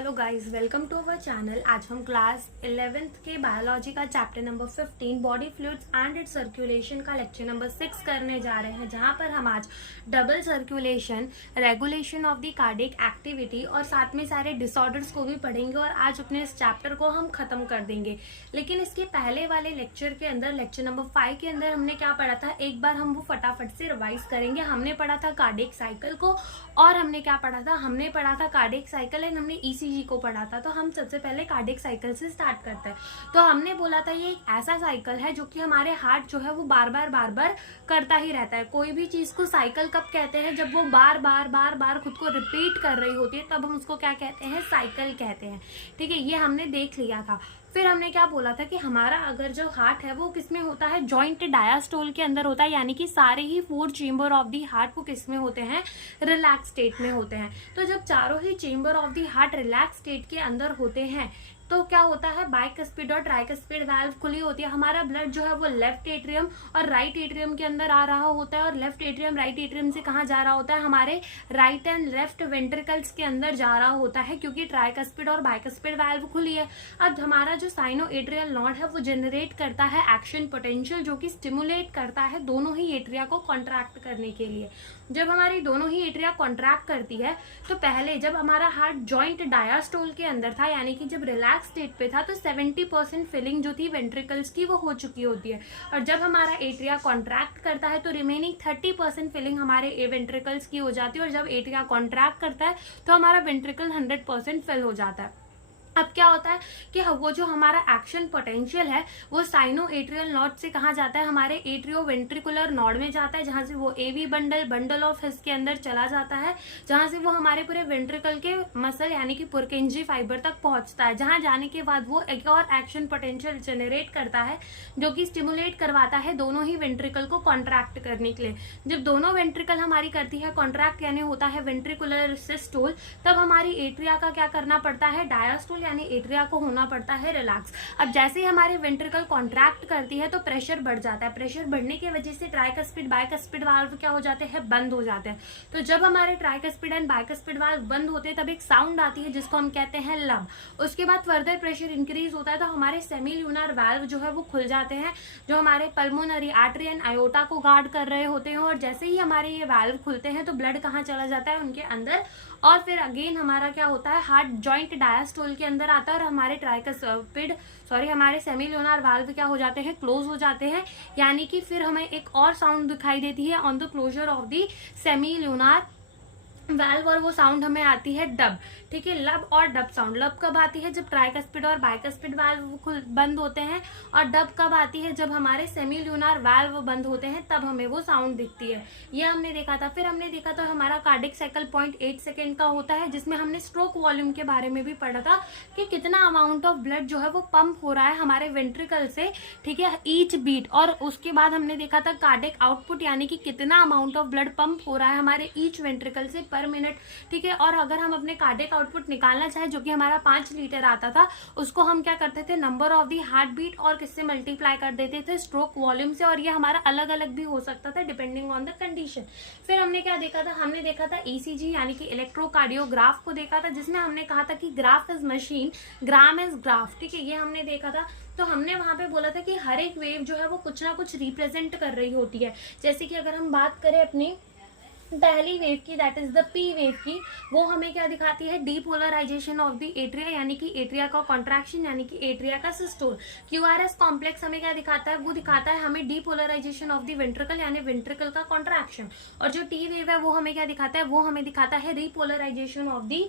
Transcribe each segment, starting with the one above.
Hello guys, welcome to our channel. आज हम class 11th के बायोलॉजी का chapter number 15 body fluids and its circulation का lecture number 6 करने जा रहे हैं, जहां पर हम आज double circulation, regulation of the cardiac activity और साथ में सारे डिसऑर्डर्स को भी पढ़ेंगे और आज अपने इस चैप्टर को हम खत्म कर देंगे। लेकिन इसके पहले वाले लेक्चर के अंदर, लेक्चर नंबर 5 के अंदर हमने क्या पढ़ा था, एक बार हम वो फटाफट से रिवाइज करेंगे। हमने पढ़ा था कार्डियक साइकिल को और हमने क्या पढ़ा था, हमने पढ़ा था कार्डियक साइकिल एंड हमने ईसीजी को पढ़ा था। तो हम सबसे पहले कार्डियक साइकिल से स्टार्ट करते हैं। तो हमने बोला था ये एक ऐसा साइकिल है जो कि हमारे हार्ट जो है वो बार बार करता ही रहता है। कोई भी चीज को साइकिल कब कहते हैं, जब वो बार बार खुद को रिपीट कर रही होती है, तब हम उसको क्या कहते हैं, साइकिल कहते हैं। ठीक है, ये हमने देख लिया था। फिर हमने क्या बोला था कि हमारा अगर जो हार्ट है वो किसमें होता है, जॉइंट डायास्टोल के अंदर होता है, यानी कि सारे ही 4 चेंबर ऑफ दी हार्ट वो किसमें होते हैं, रिलैक्स स्टेट में होते हैं। तो जब चारों ही chamber of the heart relax state के अंदर होते हैं तो क्या होता है, बाइकस्पिड और ट्राइकस्पिड वाल्व खुली होती है। हमारा ब्लड जो है वो लेफ्ट एट्रियम और राइट एट्रियम के अंदर आ रहा होता है और लेफ्ट एट्रियम राइट एट्रियम से कहाँ जा रहा होता है, हमारे राइट एंड लेफ्ट वेंट्रिकल्स के अंदर जा रहा होता है, क्योंकि ट्राइकस्पिड और बाइकस्पिड वाल्व खुली है। अब हमारा जो साइनो एट्रियल नॉड है वो जनरेट करता है एक्शन पोटेंशियल, जो कि स्टिमुलेट करता है दोनों ही एट्रिया को कॉन्ट्रैक्ट करने के लिए। जब हमारी दोनों ही एट्रिया कॉन्ट्रैक्ट करती है तो पहले जब हमारा हार्ट जॉइंट डायास्टोल के अंदर था, यानी कि जब रिलैक्स स्टेट पे था, तो 70% फिलिंग जो थी वेंट्रिकल्स की वो हो चुकी होती है। और जब हमारा एट्रिया कॉन्ट्रैक्ट करता है तो रिमेनिंग 30% फिलिंग हमारे वेंट्रिकल्स की हो जाती है। और जब एट्रिया कॉन्ट्रैक्ट करता है तो हमारा वेंट्रिकल 100% फिल हो जाता है। अब क्या होता है कि वो जो हमारा एक्शन पोटेंशियल है वो साइनो एट्रियल नॉड से कहाँ जाता है, हमारे एट्रियो वेंट्रिकुलर नॉड में जाता है, जहां से वो एवी बंडल ऑफ हिस के अंदर चला जाता है, जहां से वो हमारे पूरे वेंट्रिकल के मसल यानी कि पुरकेंजी फाइबर तक पहुंचता है, जहां जाने के बाद वो एक और एक्शन पोटेंशियल जनरेट करता है जो कि स्टिमुलेट करवाता है दोनों ही वेंट्रिकल को कॉन्ट्रैक्ट करने के लिए। जब दोनों वेंट्रिकल हमारी करती है कॉन्ट्रैक्ट, यानी होता है वेंट्रिकुलर सिस्टोल, तब हमारी एट्रिया का क्या करना पड़ता है, डायास्टोल यानी एट्रिया को होना पड़ता है रिलैक्स। अब जैसे ही हमारी वेंट्रिकल कॉन्ट्रैक्ट करती है तो प्रेशर बढ़ जाता है। प्रेशर बढ़ने की वजह से ट्राइकस्पिड बाइकस्पिड वाल्व क्या हो जाते हैं, बंद हो जाते हैं। तो जब हमारे ट्राइकस्पिड एंड बाइकस्पिड वाल्व बंद होते हैं तब एक साउंड आती है जिसको हम कहते हैं लब। उसके बाद फर्दर प्रेशर इंक्रीज होता है तो हमारे सेमील्यूनर वाल्व जो है वो खुल जाते हैं, जो हमारे पल्मोनरी आर्टरी एंड आयोटा को गार्ड कर रहे होते हैं। और जैसे ही हमारे ये वाल्व खुलते हैं तो ब्लड कहाँ चला जाता है, उनके अंदर। और फिर अगेन हमारा क्या होता है, हार्ट जॉइंट डायास्टोल के अंदर आता है और हमारे सेमील्यूनर वाल्व क्या हो जाते हैं, क्लोज हो जाते हैं। यानी कि फिर हमें एक और साउंड दिखाई देती है on the closure of the semilunar valve, और वो साउंड हमें आती है डब। ठीक है, लब और डब साउंड। लब कब आती है, जब ट्राइकस्पिड और बाइकस्पिड वाल्व बंद होते हैं, और डब कब आती है, जब हमारे सेमील्यूनर वाल्व बंद होते हैं, तब हमें वो साउंड दिखती है। ये हमने देखा था। फिर हमने देखा था हमारा कार्डियक साइकिल 0.8 सेकेंड का होता है, जिसमें हमने स्ट्रोक वॉल्यूम के बारे में भी पढ़ा था कि कितना अमाउंट ऑफ ब्लड जो है वो पंप हो रहा है हमारे वेंट्रिकल से, ठीक है, ईच बीट। और उसके बाद हमने देखा था कार्डियक आउटपुट, यानी कि कितना अमाउंट ऑफ ब्लड पंप हो रहा है हमारे ईच वेंट्रिकल से पर मिनट। ठीक है, और अगर हम अपने कार्डियक आउटपुट निकालना चाहे जो कि हमारा 5 लीटर आता था, उसको हम क्या करते थे, number of the heart beat और किससे मल्टीप्लाई कर देते थे, स्ट्रोक वॉल्यूम से। और ये हमारा अलग अलग भी हो सकता था डिपेंडिंग ऑन द कंडीशन। फिर हमने क्या देखा था, हमने देखा था ईसीजी यानी कि इलेक्ट्रोकार्डियोग्राफ को देखा था, जिसमें हमने कहा था कि graph is machine, gram is graph. ठीक है, ये हमने देखा था। तो हमने वहां पे बोला था कि हर एक वेव जो है वो कुछ ना कुछ रिप्रेजेंट कर रही होती है। जैसे कि अगर हम बात करें अपनी पहली वेव की, that is the P wave की, वो हमें क्या दिखाती है, डीपोलराइजेशन ऑफ द एट्रिया, यानी कि एट्रिया का कॉन्ट्रैक्शन, यानी कि एट्रिया का सिस्टोल। क्यूआरएस कॉम्प्लेक्स हमें क्या दिखाता है, वो दिखाता है हमें डीपोलराइजेशन ऑफ द वेंट्रिकल, यानी वेंट्रिकल का कॉन्ट्रैक्शन। और जो टी वेव है वो हमें क्या दिखाता है, वो हमें दिखाता है रिपोलराइजेशन ऑफ द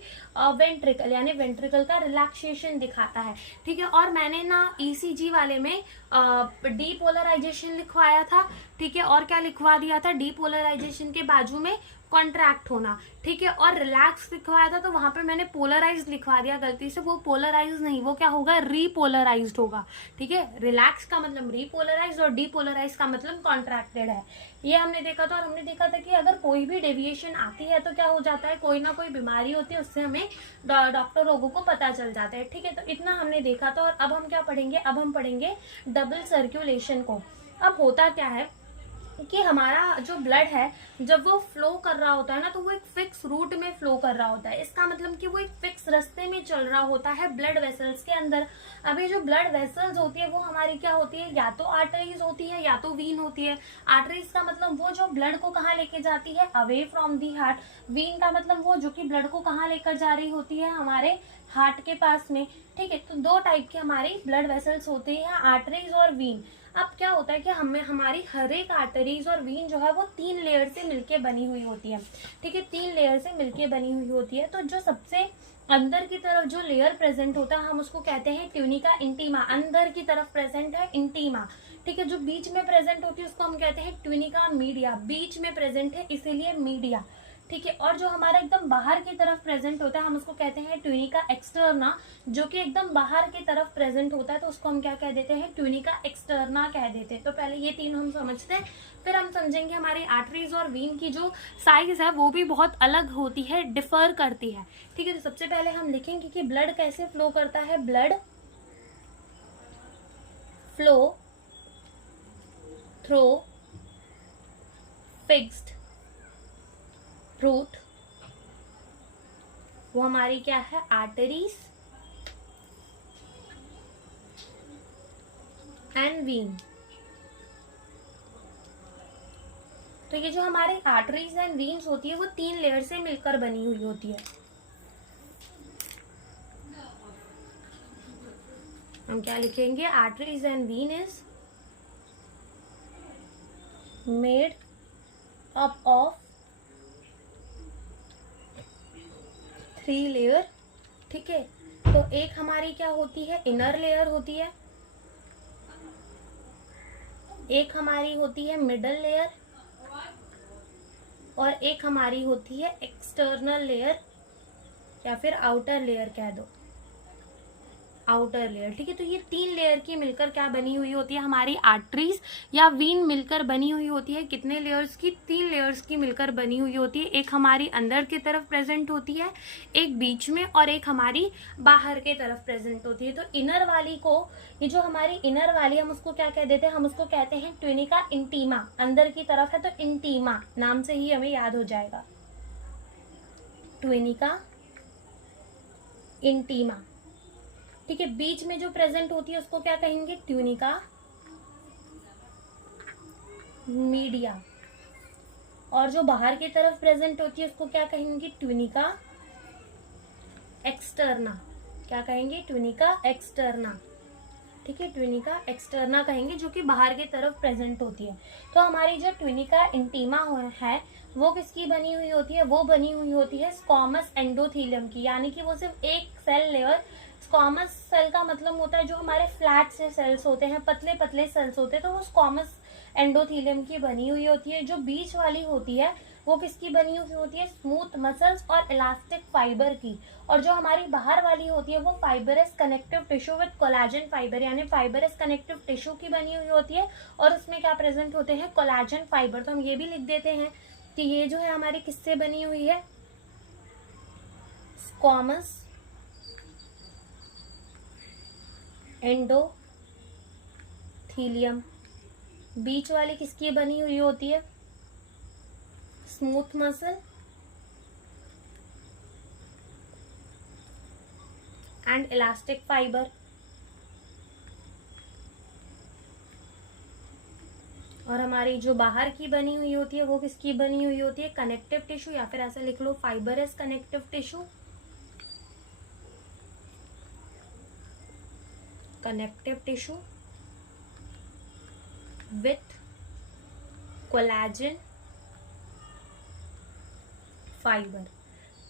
वेंट्रिकल, यानी वेंट्रिकल का रिलैक्सेशन दिखाता है। ठीक है, और मैंने ना ईसीजी वाले में डीपोलराइजेशन लिखवाया था। ठीक है, और क्या लिखवा दिया था, डीपोलराइजेशन के बाजू में कॉन्ट्रैक्ट होना। ठीक है, और रिलैक्स लिखवाया था तो वहां पे मैंने पोलराइज लिखवा दिया गलती से। वो पोलराइज नहीं, वो क्या होगा, रीपोलराइज्ड होगा। ठीक है, रिलैक्स का मतलब रीपोलराइज और डीपोलराइज का मतलब कॉन्ट्रैक्टेड है। ये हमने देखा था। और हमने देखा था कि अगर कोई भी डेविएशन आती है तो क्या हो जाता है, कोई ना कोई बीमारी होती है, उससे हमें डॉक्टर लोगों को पता चल जाता है। ठीक है, तो इतना हमने देखा था। और अब हम क्या पढ़ेंगे, अब हम पढ़ेंगे डबल सर्कुलेशन को। अब होता क्या है कि हमारा जो ब्लड है जब वो फ्लो कर रहा होता है ना, तो वो एक फिक्स रूट में फ्लो कर रहा होता है। इसका मतलब कि वो एक फिक्स रास्ते में चल रहा होता है ब्लड वेसल्स के अंदर। अभी जो ब्लड वेसल्स होती है वो हमारी क्या होती है, या तो आर्टरीज होती है या तो वीन होती है। आर्टरीज का मतलब वो जो ब्लड को कहाँ लेके जाती है, away from the heart. Vein का मतलब वो जो कि ब्लड को कहाँ लेकर जा रही होती है, हमारे हार्ट के पास में। ठीक है, तो दो टाइप के हमारी ब्लड वेसल्स होती है, आर्टरीज और वीन। अब क्या होता है कि हमारी हर एक आर्टरीज और वीन जो है वो 3 लेयर से मिलके बनी हुई होती है। ठीक है, 3 लेयर से मिलके बनी हुई होती है। तो जो सबसे अंदर की तरफ जो लेयर प्रेजेंट होता है हम उसको कहते हैं ट्यूनिका इंटीमा। अंदर की तरफ प्रेजेंट है इंटीमा। ठीक है, जो बीच में प्रेजेंट होती है उसको हम कहते हैं ट्यूनिका मीडिया। बीच में प्रेजेंट है इसीलिए मीडिया। ठीक है, और जो हमारा एकदम बाहर की तरफ प्रेजेंट होता है हम उसको कहते हैं ट्यूनिका एक्सटर्ना। जो कि एकदम बाहर की तरफ प्रेजेंट होता है तो उसको हम क्या कह देते हैं, ट्यूनिका एक्सटर्ना कह देते हैं। तो पहले ये तीन हम समझते हैं, फिर हम समझेंगे हमारी आर्टरीज और वीन की जो साइज है वो भी बहुत अलग होती है, डिफर करती है। ठीक है, तो सबसे पहले हम लिखेंगे कि ब्लड कैसे फ्लो करता है। Blood flow through fixed route, वो हमारी क्या है, आर्टरीज एंड वीन। तो ये जो हमारी आर्टरीज एंड वीन्स होती है वो 3 लेयर से मिलकर बनी हुई होती है। हम क्या लिखेंगे, arteries and vein is made up of 3 layer. ठीक है, तो एक हमारी क्या होती है, इनर लेयर होती है, एक हमारी होती है मिडल लेयर, और एक हमारी होती है एक्सटर्नल लेयर या फिर आउटर लेयर कह दो, आउटर लेयर। ठीक है, तो ये 3 लेयर की मिलकर क्या बनी हुई होती है, हमारी आर्टरीज या वीन मिलकर बनी हुई होती है। कितने लेयर्स की, 3 लेयर्स की मिलकर बनी हुई होती है। एक हमारी अंदर की तरफ प्रेजेंट होती है, एक बीच में, और एक हमारी बाहर की तरफ प्रेजेंट होती है। तो इनर वाली को, ये जो हमारी इनर वाली हम उसको क्या कह देते हैं, हम उसको कहते हैं ट्यूनिका इंटीमा। अंदर की तरफ है तो इंटीमा नाम से ही हमें याद हो जाएगा, ट्यूनिका इंटीमा। ठीक है, बीच में जो प्रेजेंट होती है उसको क्या कहेंगे, ट्यूनिका मीडिया, और जो बाहर की तरफ प्रेजेंट होती है उसको क्या कहेंगे, ट्यूनिका एक्सटर्ना। क्या कहेंगे, ट्यूनिका एक्सटर्ना। ठीक है, ट्यूनिका एक्सटर्ना कहेंगे, जो कि बाहर की तरफ प्रेजेंट होती है। तो हमारी जो ट्यूनिका इंटीमा है वो किसकी बनी हुई होती है, वो बनी हुई होती है स्क्वामस एंडोथीलियम की। यानी कि वो सिर्फ एक सेल लेयर, स्क्वामस सेल का मतलब होता है जो हमारे फ्लैट से सेल्स होते हैं, पतले पतले सेल्स होते हैं, तो वो स्क्वामस एंडोथीलियम की बनी हुई होती है। जो बीच वाली होती है वो किसकी बनी हुई होती है, स्मूथ मसल्स और इलास्टिक फाइबर की। और जो हमारी बाहर वाली होती है वो fibrous connective tissue with collagen fibre, यानी फाइबरस कनेक्टिव टिश्यू की बनी हुई होती है, और उसमें क्या प्रेजेंट होते हैं, कोलाजन फाइबर। तो हम ये भी लिख देते हैं कि ये जो है हमारी किससे बनी हुई है, स्क्वामस एंडोथीलियम। बीच वाली किसकी बनी हुई होती है, smooth muscle and elastic fibre. और हमारी जो बाहर की बनी हुई होती है वो किसकी बनी हुई होती है, कनेक्टिव टिश्यू, या फिर ऐसा लिख लो fibrous connective tissue, connective tissue with collagen fibre.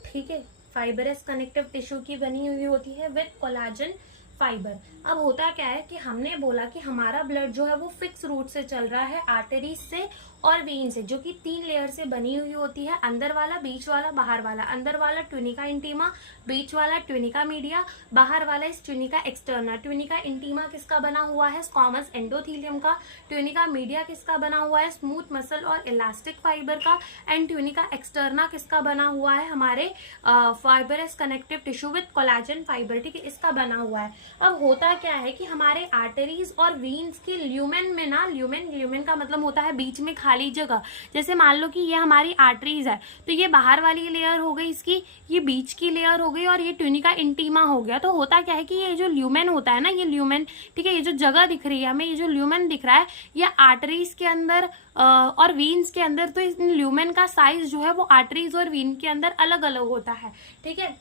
ठीक है, फाइबरस कनेक्टिव टिश्यू की बनी हुई होती है विथ कोलाजन फाइबर। अब होता क्या है कि हमने बोला कि हमारा ब्लड जो है वो फिक्स रूट से चल रहा है, आर्टरीज से और वेन से, जो कि 3 लेयर से बनी हुई होती है, अंदर वाला, बीच वाला, बाहर वाला। अंदर वाला ट्यूनिका इंटीमा, बीच वाला ट्यूनिका मीडिया, बाहर वाला इस ट्यूनिका एक्सटर्ना। ट्यूनिका इंटीमा किसका बना हुआ है, स्क्वामस एंडोथीलियम का। ट्यूनिका मीडिया किसका बना हुआ है, स्मूथ मसल और इलास्टिक फाइबर का। एंड ट्यूनिका एक्सटर्ना किसका बना हुआ है, हमारे fibrous connective tissue with collagen fibre. ठीक है, इसका बना हुआ है। अब होता क्या है कि हमारे आर्टरीज और वीन्स के ल्यूमेन में ना, ल्यूमेन का मतलब होता है बीच में खाली जगह। जैसे मान लो कि ये हमारी आर्टरीज है, तो ये बाहर वाली लेयर हो गई इसकी, ये बीच की लेयर हो गई, और ये ट्यूनिका इंटीमा हो गया। तो होता क्या है कि ये जो ल्यूमेन होता है ना, ये ल्यूमेन, ठीक है, ये जो जगह दिख रही है हमें, ये जो ल्यूमेन दिख रहा है, ये आर्टरीज के अंदर और वीन्स के अंदर, तो इन ल्यूमेन का साइज जो है वो आर्टरीज और वीन के अंदर अलग अलग होता है। ठीक है,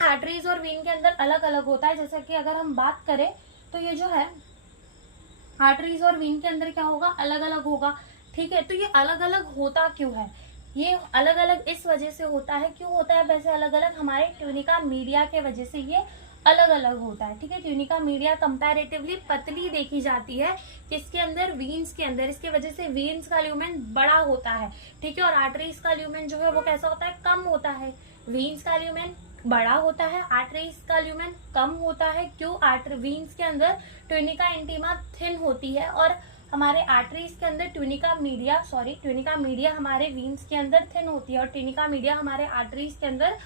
आर्टरीज और वीन के अंदर अलग अलग होता है। जैसा कि अगर हम बात करें तो ये जो है आर्टरीज और वीन के अंदर क्या होगा, अलग अलग होगा। ठीक है, तो ये अलग अलग होता क्यों है, ये अलग अलग इस वजह से होता है। क्यों होता है वैसे अलग अलग, हमारे ट्यूनिका मीडिया के वजह से ये अलग अलग होता है। ठीक है, ट्यूनिका मीडिया कंपैरेटिवली पतली देखी जाती है किसके अंदर, वीन्स के अंदर। इसके वजह से वीन्स का ल्यूमेन बड़ा होता है। ठीक है, और आर्टरीज का ल्यूमेन जो है वो कैसा होता है, कम होता है। वीन्स का ल्यूमेन बड़ा होता है, आर्टरीज का ल्यूमेन कम होता है। क्यों, वीन्स के अंदर ट्यूनिका इंटीमा थिन होती है, और हमारे आर्टरीज के अंदर ट्यूनिका मीडिया हमारे वीन्स के अंदर थिन होती है, और ट्यूनिका मीडिया हमारे आर्टरीज के अंदर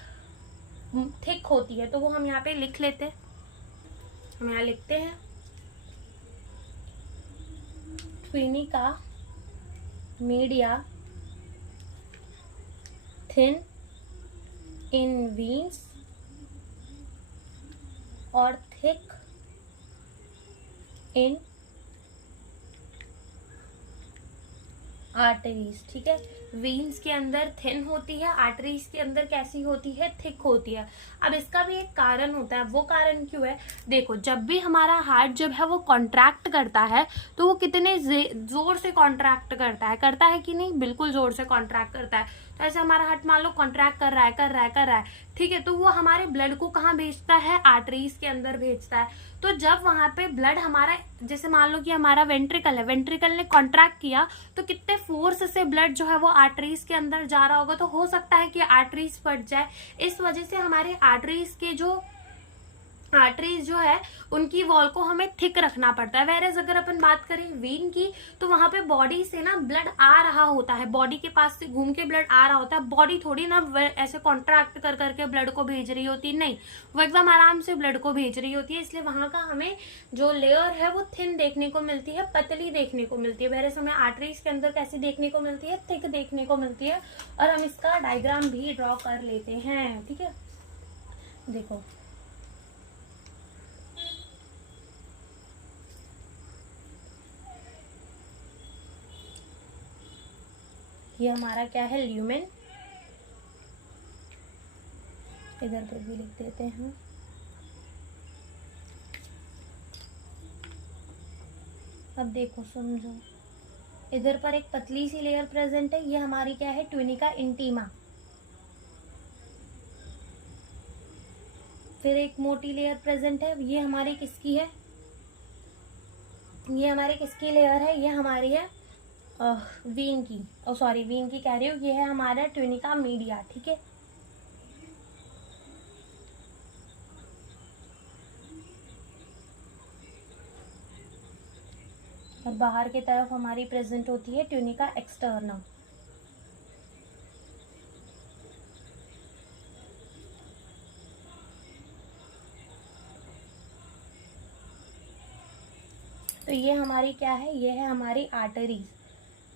थिक होती है। तो वो हम यहाँ पे लिख लेते हैं, हम यहाँ लिखते हैं tunica media thin in veins और थिक इन आर्टरीज। ठीक है, वीन्स के अंदर थिन होती है, आर्टरीज के अंदर कैसी होती है, थिक होती है। अब इसका भी एक कारण होता है, वो कारण क्यों है, देखो जब भी हमारा हार्ट जब है वो कॉन्ट्रैक्ट करता है तो वो कितने जोर से कॉन्ट्रैक्ट करता है कि नहीं, बिल्कुल जोर से कॉन्ट्रैक्ट करता है। तो ऐसे हमारा हार्ट मान लो कॉन्ट्रैक्ट कर रहा है, ठीक है, तो वो हमारे ब्लड को कहाँ भेजता है, आर्टरीज के अंदर भेजता है। तो जब वहां पे ब्लड हमारा, जैसे मान लो कि हमारा वेंट्रिकल है, वेंट्रिकल ने कॉन्ट्रैक्ट किया तो कितने फोर्स से ब्लड जो है वो आर्टरीज के अंदर जा रहा होगा, तो हो सकता है कि आर्टरीज फट जाए। इस वजह से हमारे आर्टरीज जो है उनकी वॉल को हमें थिक रखना पड़ता है। वैरेज अगर अपन बात करें वीन की, तो वहां पे बॉडी से ना ब्लड आ रहा होता है, बॉडी के पास से घूम के ब्लड आ रहा होता है। बॉडी थोड़ी ना ऐसे कॉन्ट्रैक्ट कर करके ब्लड को भेज रही होती, नहीं, वो एकदम आराम से ब्लड को भेज रही होती है। इसलिए वहां का हमें जो लेयर है वो थिन देखने को मिलती है, पतली देखने को मिलती है। वैरेज हमें आर्टरीज के अंदर कैसी देखने को मिलती है, थिक देखने को मिलती है। और हम इसका डायग्राम भी ड्रॉ कर लेते हैं। ठीक है, देखो ये हमारा क्या है, ल्यूमेन, इधर पे भी लिख देते हैं। अब देखो समझो, इधर पर एक पतली सी लेयर प्रेजेंट है, ये हमारी क्या है, ट्यूनिका इंटीमा। फिर एक मोटी लेयर प्रेजेंट है, ये हमारी किसकी है, ये हमारी किसकी लेयर है, ये हमारी है वीन की, वीन की कह रही हूँ, ये है हमारा ट्यूनिका मीडिया। ठीक है, और बाहर की तरफ हमारी प्रेजेंट होती है ट्यूनिका एक्सटर्ना। तो ये हमारी क्या है, ये है हमारी आर्टरीज।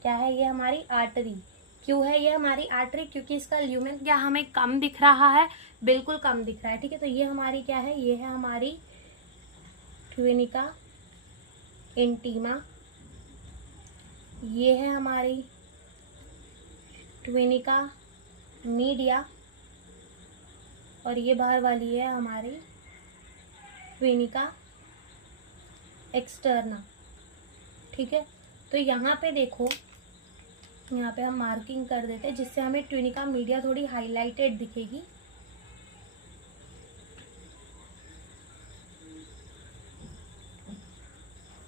क्या है, ये हमारी आर्टरी। क्यों है ये हमारी आर्टरी, क्योंकि इसका ल्यूमेन क्या हमें कम दिख रहा है, बिल्कुल कम दिख रहा है। ठीक है, तो ये हमारी क्या है, ये है हमारी ट्यूनिका इंटीमा, ये है हमारी ट्यूनिका मीडिया, और ये बाहर वाली है हमारी ट्यूनिका एक्सटर्ना। ठीक है, तो यहाँ पे देखो, यहाँ पे हम मार्किंग कर देते हैं जिससे हमें ट्यूनिका मीडिया थोड़ी हाईलाइटेड दिखेगी।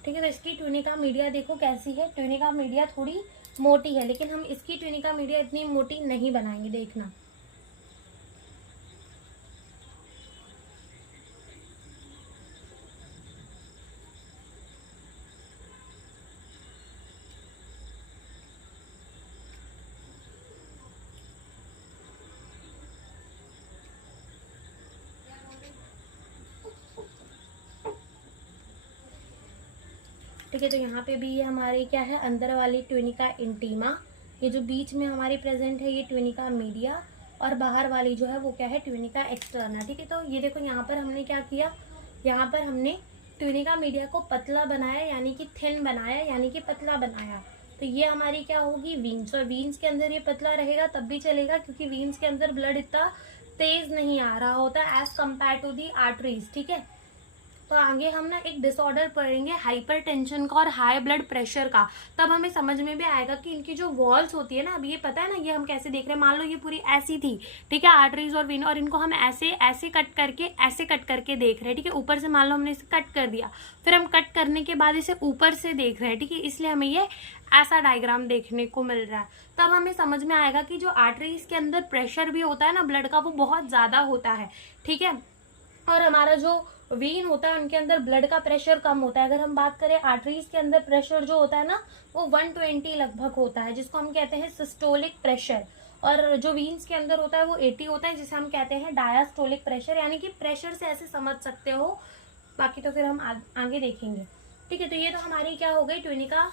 ठीक है, तो इसकी ट्यूनिका मीडिया देखो कैसी है, ट्यूनिका मीडिया थोड़ी मोटी है, लेकिन हम इसकी ट्यूनिका मीडिया इतनी मोटी नहीं बनाएंगे, देखना। ठीक है। तो यहाँ पे भी ये हमारे क्या है, अंदर वाली ट्यूनिका इंटीमा, ये जो बीच में हमारी प्रेजेंट है ये ट्यूनिका मीडिया, और बाहर वाली जो है वो क्या है, ट्यूनिका एक्सटर्ना। ठीक है। तो ये देखो यहाँ पर हमने क्या किया, यहाँ पर हमने ट्यूनिका मीडिया को पतला बनाया, यानी कि थिन बनाया, यानी कि पतला बनाया। तो ये हमारी क्या होगी, वीन्स, और वीन्स के अंदर ये पतला रहेगा तब भी चलेगा, क्योंकि वीन्स के अंदर ब्लड इतना तेज नहीं आ रहा होता as compare to the arteries. ठीक है। तो आगे हम ना एक डिसऑर्डर पढ़ेंगे हाइपरटेंशन का और हाई ब्लड प्रेशर का, तब हमें समझ में भी आएगा कि इनकी जो वॉल्स होती है ना, अब ये पता है ना, ये हम कैसे देख रहे हैं, मान लो ये पूरी ऐसी थी, ठीक है, आर्टरीज और वेन, और इनको हम ऐसे ऐसे कट करके देख रहे हैं। ठीक है। ऊपर से मान लो हमने इसे कट कर दिया, फिर हम कट करने के बाद इसे ऊपर से देख रहे हैं। ठीक है। इसलिए हमें ये ऐसा डायग्राम देखने को मिल रहा है। तब हमें समझ में आएगा कि जो आर्टरीज के अंदर प्रेशर भी होता है ना ब्लड का, वो बहुत ज्यादा होता है। ठीक है। और हमारा जो वीन होता है उनके अंदर ब्लड का प्रेशर कम होता है। अगर हम बात करें आर्टरीज के अंदर प्रेशर जो होता है ना, वो 120 लगभग होता है, जिसको हम कहते हैं सिस्टोलिक प्रेशर। और जो वीन्स के अंदर होता है वो 80 होता है, जिसे हम कहते हैं डायास्टोलिक प्रेशर। यानी कि प्रेशर से ऐसे समझ सकते हो, बाकी तो फिर हम आगे देखेंगे। ठीक है। तो ये तो हमारी क्या हो गई, ट्यूनिका,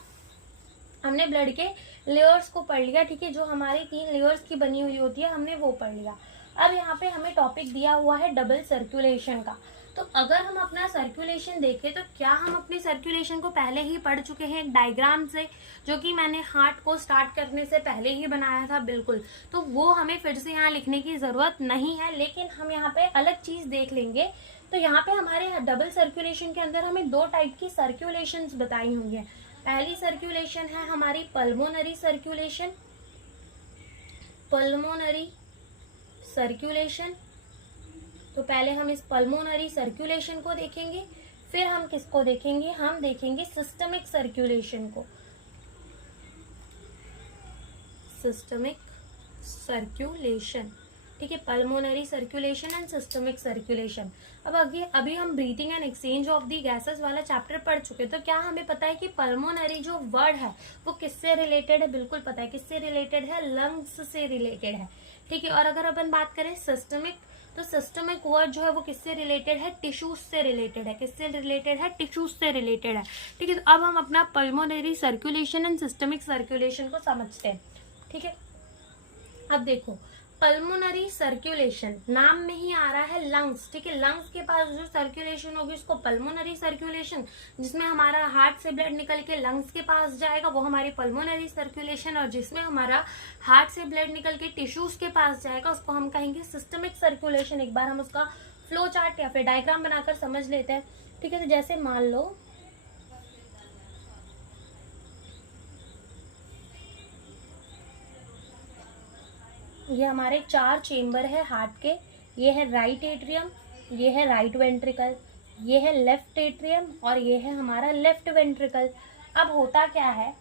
हमने ब्लड के लेयर्स को पढ़ लिया। ठीक है। जो हमारी 3 लेयर्स की बनी हुई होती है हमने वो पढ़ लिया। अब यहाँ पे हमें टॉपिक दिया हुआ है डबल सर्कुलेशन का। तो अगर हम अपना सर्कुलेशन देखें तो क्या हम अपनी सर्कुलेशन को पहले ही पढ़ चुके हैं एक डायग्राम से, जो कि मैंने हार्ट को स्टार्ट करने से पहले ही बनाया था, बिल्कुल। तो वो हमें फिर से यहाँ लिखने की जरूरत नहीं है, लेकिन हम यहाँ पे अलग चीज देख लेंगे। तो यहाँ पे हमारे डबल सर्कुलेशन के अंदर हमें 2 टाइप की सर्कुलेशन बताई हुई है। पहली सर्कुलेशन है हमारी पल्मोनरी सर्कुलेशन, पल्मोनरी सर्कुलेशन। तो पहले हम इस पल्मोनरी सर्कुलेशन को देखेंगे, फिर हम किसको देखेंगे, हम देखेंगे सिस्टमिक सर्कुलेशन को, सिस्टमिक सर्कुलेशन। ठीक है। Pulmonary circulation and systemic circulation. अब अभी हम breathing and exchange of the gases वाला चैप्टर पढ़ चुके, तो क्या हमें पता है कि पल्मोनरी जो वर्ड है वो किससे रिलेटेड है, बिल्कुल पता है किससे रिलेटेड है, लंग्स से रिलेटेड है। ठीक है। और अगर अपन बात करें सिस्टमिक, तो सिस्टमिक वर्ड जो है वो किससे रिलेटेड है, टिश्यूज से रिलेटेड है। किससे रिलेटेड है, टिश्यूज से रिलेटेड है। ठीक है। तो अब हम अपना pulmonary circulation and systemic circulation को समझते हैं। ठीक है। अब देखो, पल्मोनरी सर्कुलेशन नाम में ही आ रहा है लंग्स। ठीक है। लंग्स के पास जो सर्कुलेशन होगी उसको पल्मोनरी सर्कुलेशन, जिसमें हमारा हार्ट से ब्लड निकल के लंग्स के पास जाएगा वो हमारी पल्मोनरी सर्कुलेशन, और जिसमें हमारा हार्ट से ब्लड निकल के टिश्यूज के पास जाएगा उसको हम कहेंगे सिस्टमिक सर्कुलेशन। एक बार हम उसका फ्लो चार्ट या फिर डायग्राम बनाकर समझ लेते हैं। ठीक है। तो जैसे मान लो ये हमारे 4 चेम्बर है हार्ट के। ये है राइट एट्रियम, ये है राइट वेंट्रिकल, ये है लेफ्ट एट्रियम, और ये है हमारा लेफ्ट वेंट्रिकल। अब होता क्या है,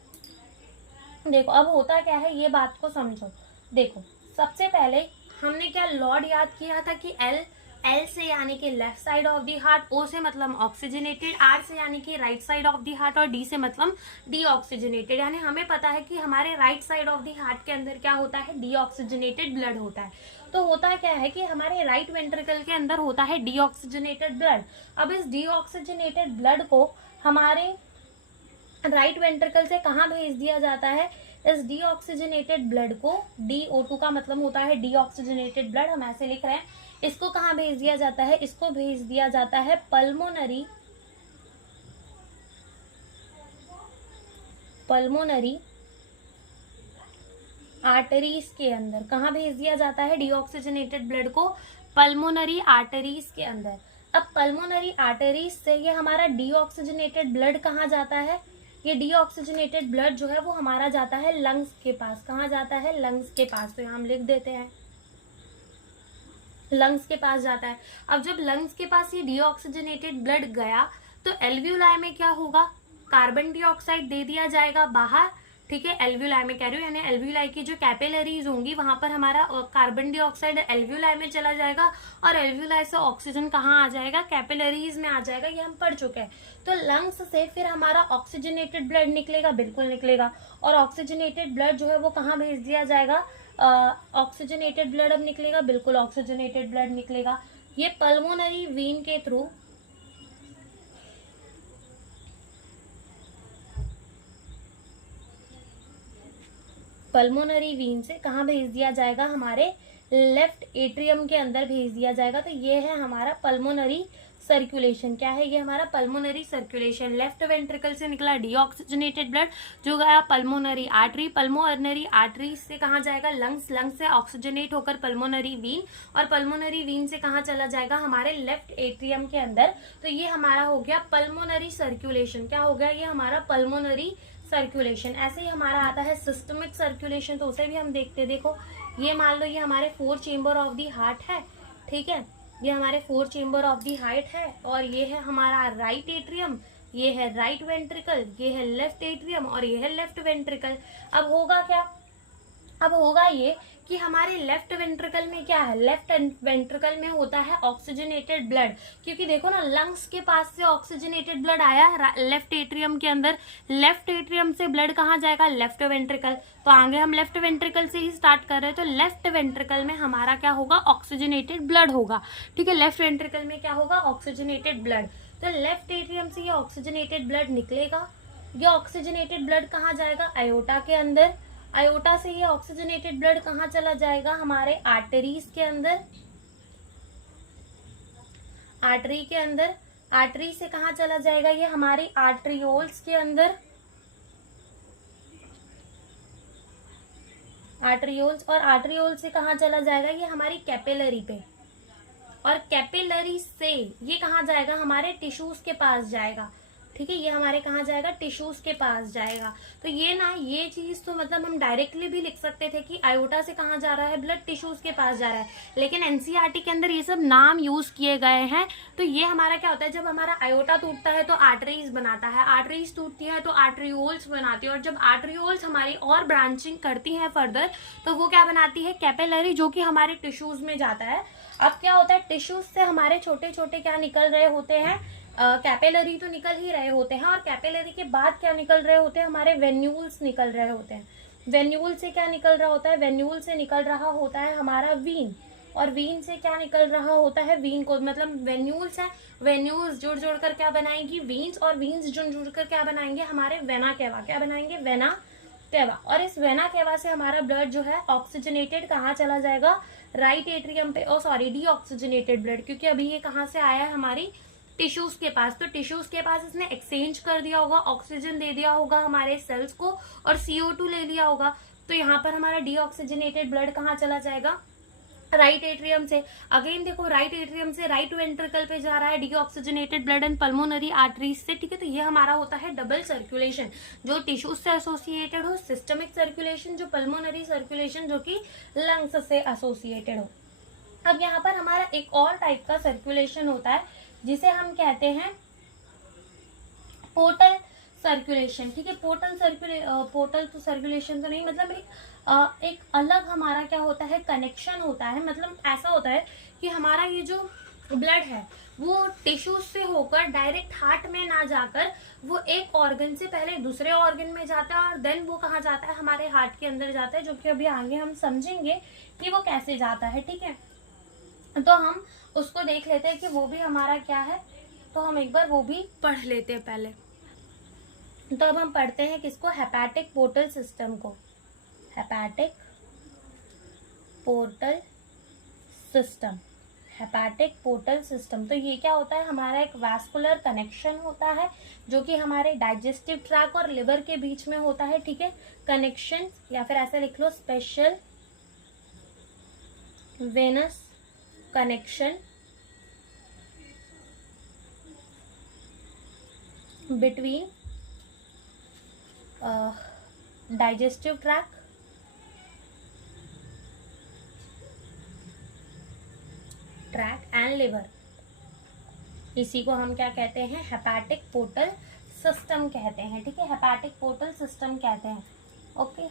देखो अब होता क्या है, ये बात को समझो। देखो सबसे पहले हमने क्या लॉर्ड याद किया था कि एल से यानी कि left side of the heart, O से मतलब ऑक्सीजनेटेड, आर से यानी कि right side of the heart, और डी से मतलब डीऑक्सीजनेटेड। यानी हमें पता है कि हमारे right side of the heart के अंदर क्या होता है, डीऑक्सीजनेटेड ब्लड होता है। तो होता क्या है कि हमारे राइट वेंट्रिकल के अंदर होता है डीऑक्सीजनेटेड ब्लड। अब इस डीऑक्सीजनेटेड ब्लड को हमारे राइट वेंट्रिकल से कहाँ भेज दिया जाता है, इस डीऑक्सीजनेटेड ब्लड को, DO2 का मतलब होता है डीऑक्सीजनेटेड ब्लड, हम ऐसे लिख रहे हैं, इसको कहाँ भेज दिया जाता है, इसको भेज दिया जाता है पल्मोनरी आर्टरीज के अंदर। कहाँ भेज दिया जाता है डीऑक्सीजनेटेड ब्लड को, पल्मोनरी आर्टरीज के अंदर। अब पल्मोनरी आर्टरीज से ये हमारा डीऑक्सीजनेटेड ब्लड कहाँ जाता है, ये डीऑक्सीजनेटेड ब्लड जो है वो हमारा जाता है लंग्स के पास। कहाँ जाता है, लंग्स के पास। तो यहाँ हम लिख देते हैं लंग्स के पास जाता है। अब जब लंग्स के पास ये डीऑक्सीजनेटेड ब्लड गया तो एल्वियोलाई में क्या होगा, कार्बन डाइऑक्साइड दे दिया जाएगा बाहर। ठीक है। एल्वियोलाई में कह रही हूँ, यानी एल्वियोलाई की जो कैपिलरीज होंगी वहां पर हमारा कार्बन डाइऑक्साइड एल्वियोलाई में चला जाएगा, और एल्वियोलाई से ऑक्सीजन कहाँ आ जाएगा, कैपिलरीज में आ जाएगा। ये हम पढ़ चुके हैं। तो लंग्स से फिर हमारा ऑक्सीजनेटेड ब्लड निकलेगा, बिल्कुल निकलेगा, और ऑक्सीजनेटेड ब्लड जो है वो कहाँ भेज दिया जाएगा, ऑक्सीजनेटेड ब्लड अब निकलेगा, बिल्कुल ऑक्सीजनेटेड ब्लड निकलेगा। ये पल्मोनरी वेन के थ्रू पल्मोनरी वीन से कहाँ भेज दिया जाएगा, हमारे लेफ्ट एट्रियम के अंदर भेज दिया जाएगा। तो ये है हमारा पल्मोनरी सर्कुलेशन। क्या है ये हमारा पल्मोनरी सर्कुलेशन। लेफ्ट वेंट्रिकल से निकला डीऑक्सीजनेटेड ब्लड जो गया पल्मोनरी आर्टरी, पल्मोनरी आर्टरी से कहाँ जाएगा, लंग्स, लंग्स से ऑक्सीजनेट होकर पल्मोनरी वीन, और पल्मोनरी वीन से कहाँ चला जाएगा, हमारे लेफ्ट एट्रियम के अंदर। तो ये हमारा हो गया पल्मोनरी सर्कुलेशन। क्या हो गया, ये हमारा पल्मोनरी सर्कुलेशन। ऐसे ही हमारा आता है सिस्टमिक सर्कुलेशन, तो उसे भी हम देखते। देखो ये मान लो ये हमारे 4 चेम्बर ऑफ दी हार्ट है, ठीक है, ये हमारे 4 चेम्बर ऑफ दी हार्ट है, और ये है हमारा राइट एट्रियम, ये है राइट वेंट्रिकल, ये है लेफ्ट एट्रियम और ये है लेफ्ट वेंट्रिकल। अब होगा क्या, अब होगा ये कि हमारे लेफ्ट वेंट्रिकल में क्या है, लेफ्ट वेंट्रिकल में होता है ऑक्सीजनेटेड ब्लड, क्योंकि देखो ना लंग्स के पास से ऑक्सीजनेटेड ब्लड आया लेफ्ट एट्रियम के अंदर, लेफ्ट एट्रियम से ब्लड कहाँ जाएगा, लेफ्ट वेंट्रिकल। तो आगे हम लेफ्ट वेंट्रिकल से ही स्टार्ट कर रहे हैं, तो लेफ्ट वेंट्रिकल में हमारा क्या होगा, ऑक्सीजनेटेड ब्लड होगा, ठीक है, लेफ्ट वेंट्रिकल में क्या होगा, ऑक्सीजनेटेड ब्लड। तो लेफ्ट एट्रियम से ये ऑक्सीजनेटेड ब्लड निकलेगा, ये ऑक्सीजनेटेड ब्लड कहाँ जाएगा, आयोटा के अंदर, आयोटा से ये ऑक्सीजनेटेड ब्लड कहाँ चला जाएगा, हमारे आर्टरीज के अंदर, आर्टरी के अंदर, आर्टरी से कहाँ चला जाएगा, ये हमारे आर्ट्रियोल्स के अंदर, आर्ट्रियोल्स, और आर्ट्रियोल से कहाँ चला जाएगा, ये हमारी कैपिलरी पे, और कैपिलरी से ये कहाँ जाएगा, हमारे टिश्यूज के पास जाएगा, ठीक है, ये हमारे कहाँ जाएगा, टिश्यूज के पास जाएगा। तो ये ना ये चीज तो मतलब हम डायरेक्टली भी लिख सकते थे कि आयोटा से कहाँ जा रहा है ब्लड, टिश्यूज के पास जा रहा है, लेकिन एनसीईआरटी के अंदर ये सब नाम यूज किए गए हैं। तो ये हमारा क्या होता है, जब हमारा आयोटा टूटता है तो आर्टरीज बनाता है, आर्टरीज टूटती है तो आर्ट्रियोल्स बनाती है, और जब आर्ट्रियोल्स हमारी और ब्रांचिंग करती है फर्दर तो वो क्या बनाती है, कैपिलरी, जो कि हमारे टिश्यूज में जाता है। अब क्या होता है, टिश्यूज से हमारे छोटे छोटे क्या निकल रहे होते हैं, कैपिलरी तो निकल ही रहे होते हैं, और कैपिलरी के बाद क्या निकल रहे होते हैं, हमारे वेन्यूल्स निकल रहे होते हैं। वेन्यूल से क्या निकल रहा होता है, वेन्यूल से निकल रहा होता है हमारा वीन, और वीन से क्या निकल रहा होता है, वीन को मतलब वेन्यूल्स है, वेन्यूल्स जुड़ जुड़ कर क्या बनाएंगी, वीन्स, और वीन्स जुड़ जुड़ कर क्या बनाएंगे, हमारे वेना केवा, क्या बनाएंगे, वेना केवा। और इस वेना केवा से हमारा ब्लड जो है ऑक्सीजनेटेड कहाँ चला जाएगा, राइट एट्रियम पे, सॉरी डीऑक्सीजनेटेड ब्लड, क्योंकि अभी ये कहाँ से आया है, हमारी टिश्यूज के पास। तो टिश्यूज के पास इसने एक्सचेंज कर दिया होगा, ऑक्सीजन दे दिया होगा हमारे सेल्स को, और CO2 ले लिया होगा। तो यहाँ पर हमारा डीऑक्सीजनेटेड ब्लड कहाँ चला जाएगा, राइट एट्रियम से। अगेन देखो राइट एट्रियम से राइट वेंट्रिकल पे जा रहा है deoxygenated blood and pulmonary arteries से, ठीक है। तो ये हमारा होता है डबल सर्कुलेशन, जो टिश्यूज से एसोसिएटेड हो, सिस्टमिक सर्कुलेशन जो पल्मोनरी सर्कुलेशन जो कि लंग्स से एसोसिएटेड हो। अब यहाँ पर हमारा एक और टाइप का सर्कुलेशन होता है जिसे हम कहते हैं पोर्टल सर्कुलेशन, ठीक है। पोर्टल तो सर्कुलेशन तो नहीं, मतलब एक अलग हमारा क्या होता है, कनेक्शन होता है। मतलब ऐसा होता है कि हमारा ये जो ब्लड है वो टिश्यूज से होकर डायरेक्ट हार्ट में ना जाकर वो एक ऑर्गन से पहले दूसरे ऑर्गन में जाता है, और देन वो कहाँ जाता है, हमारे हार्ट के अंदर जाता है, जो कि अभी आगे हम समझेंगे कि वो कैसे जाता है, ठीक है। तो हम उसको देख लेते हैं कि वो भी हमारा क्या है, तो हम एक बार वो भी पढ़ लेते हैं पहले। तो अब हम पढ़ते हैं किसको, हेपेटिक पोर्टल सिस्टम को, hepatic portal system, hepatic portal system. तो ये क्या होता है, हमारा एक वास्कुलर कनेक्शन होता है जो कि हमारे डाइजेस्टिव ट्रैक और लिवर के बीच में होता है, ठीक है। कनेक्शन, या फिर ऐसे लिख लो, special venous connection between digestive tract and liver. इसी को हम क्या कहते हैं, हेपेटिक पोर्टल सिस्टम कहते हैं, ठीक है। हेपेटिक पोर्टल सिस्टम कहते हैं, ओके।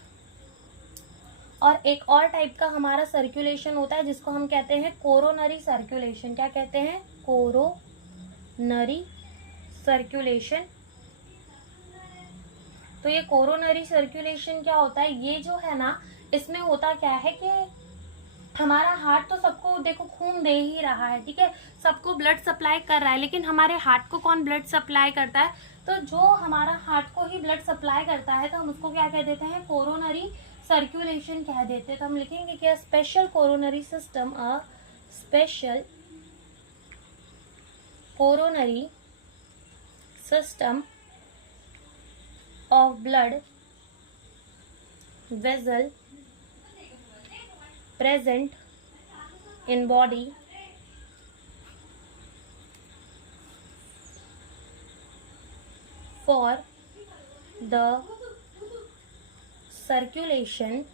और एक और टाइप का हमारा सर्कुलेशन होता है जिसको हम कहते हैं कोरोनरी सर्कुलेशन। क्या कहते हैं, कोरोनरी सर्कुलेशन। तो ये कोरोनरी सर्कुलेशन क्या होता है, ये जो है ना, इसमें होता क्या है कि हमारा हार्ट तो सबको देखो खून दे ही रहा है, ठीक है, सबको ब्लड सप्लाई कर रहा है, लेकिन हमारे हार्ट को कौन ब्लड सप्लाई करता है, तो जो हमारा हार्ट को ही ब्लड सप्लाई करता है तो हम उसको क्या कह देते हैं, कोरोनरी सर्कुलेशन कह देते तो हम लिखेंगे कि special coronary system, a special coronary system of blood vessel present in body for the circulation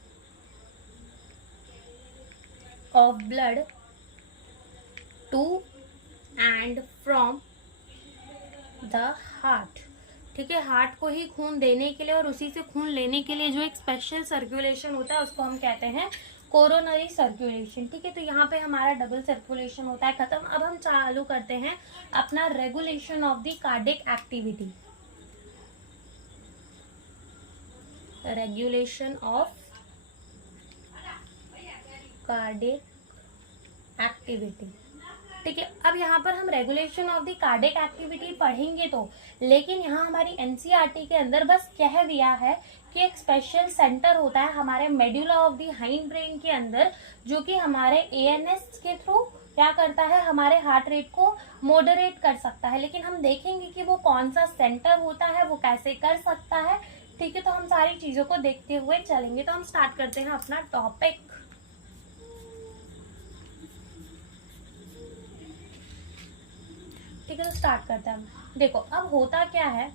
of blood to and from the heart। ठीक है, हार्ट को ही खून देने के लिए और उसी से खून लेने के लिए जो एक स्पेशल सर्कुलेशन होता है उसको हम कहते हैं कोरोनरी सर्कुलेशन। ठीक है, तो यहाँ पे हमारा डबल सर्कुलेशन होता है खत्म। अब हम चालू करते हैं अपना regulation of the cardiac activity. Regulation of cardiac activity. ठीक है, अब यहाँ पर हम regulation of the cardiac activity पढ़ेंगे तो, लेकिन यहाँ हमारी एनसीईआरटी के अंदर बस कह दिया है कि एक स्पेशल सेंटर होता है हमारे medulla of the hind brain के अंदर, जो कि हमारे एएनएस के थ्रू क्या करता है, हमारे हार्ट रेट को मॉडरेट कर सकता है। लेकिन हम देखेंगे कि वो कौन सा सेंटर होता है, वो कैसे कर सकता है। ठीक है, तो हम सारी चीजों को देखते हुए चलेंगे। तो हम स्टार्ट करते हैं अपना टॉपिक। ठीक है, तो स्टार्ट करते हैं। देखो, अब होता क्या है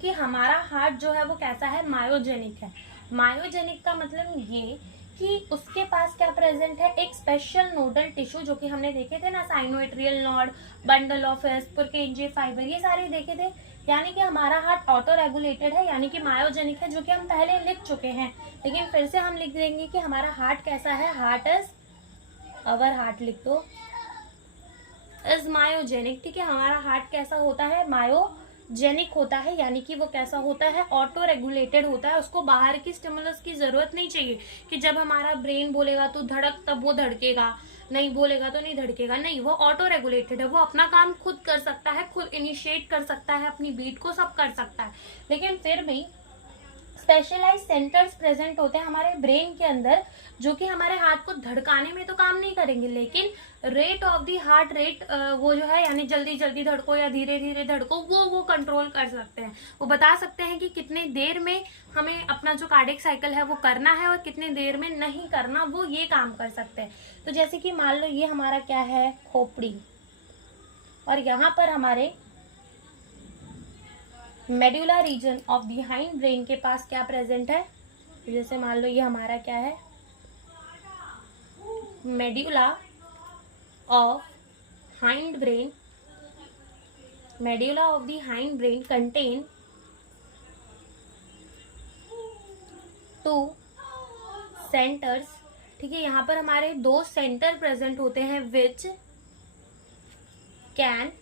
कि हमारा हार्ट जो है वो कैसा है, मायोजेनिक है। मायोजेनिक का मतलब ये कि उसके पास क्या प्रेजेंट है, एक स्पेशल नोडल टिश्यू, जो कि हमने देखे थे ना, sinoatrial node, bundle of Purkinje fibre, ये सारे देखे थे। यानी कि हमारा हार्ट ऑटो रेगुलेटेड है, यानी कि मायोजेनिक है, जो कि हम पहले लिख चुके हैं। लेकिन फिर से हम लिख देंगे कि हमारा हार्ट कैसा है, हार्ट इज, अवर हार्ट लिख दो, इज मायोजेनिक। ठीक है, हमारा हार्ट कैसा होता है, मायोजेनिक होता है, यानी कि वो कैसा होता है, ऑटो रेगुलेटेड होता है। उसको बाहर की स्टिमुलस की जरूरत नहीं चाहिए कि जब हमारा ब्रेन बोलेगा तो धड़क, तब वो धड़केगा, नहीं बोलेगा तो नहीं धड़केगा। नहीं, वो ऑटो रेगुलेटेड है, वो अपना काम खुद कर सकता है, खुद इनिशिएट कर सकता है, अपनी बीट को सब कर सकता है। लेकिन फिर भी स्पेशलाइज सेंटर्स प्रेजेंट होते हैं हमारे ब्रेन के अंदर, जो कि हमारे हार्ट को धड़काने में तो काम नहीं करेंगे, लेकिन rate of the heart rate वो जो है, यानी जल्दी जल्दी धड़को या धीरे धीरे धड़को, वो कंट्रोल कर सकते हैं। वो बता सकते हैं कि कितने देर में हमें अपना जो कार्डियक साइकिल है वो करना है और कितने देर में नहीं करना, वो ये काम कर सकते हैं। तो जैसे कि मान लो ये हमारा क्या है, खोपड़ी, और यहाँ पर हमारे medulla reason of the hind brain के पास क्या प्रेजेंट है। जैसे मान लो ये हमारा क्या है, medulla of hind brain, medulla of the hind brain contain 2 centres. ठीक है, यहाँ पर हमारे 2 सेंटर प्रेजेंट होते हैं, विच कैन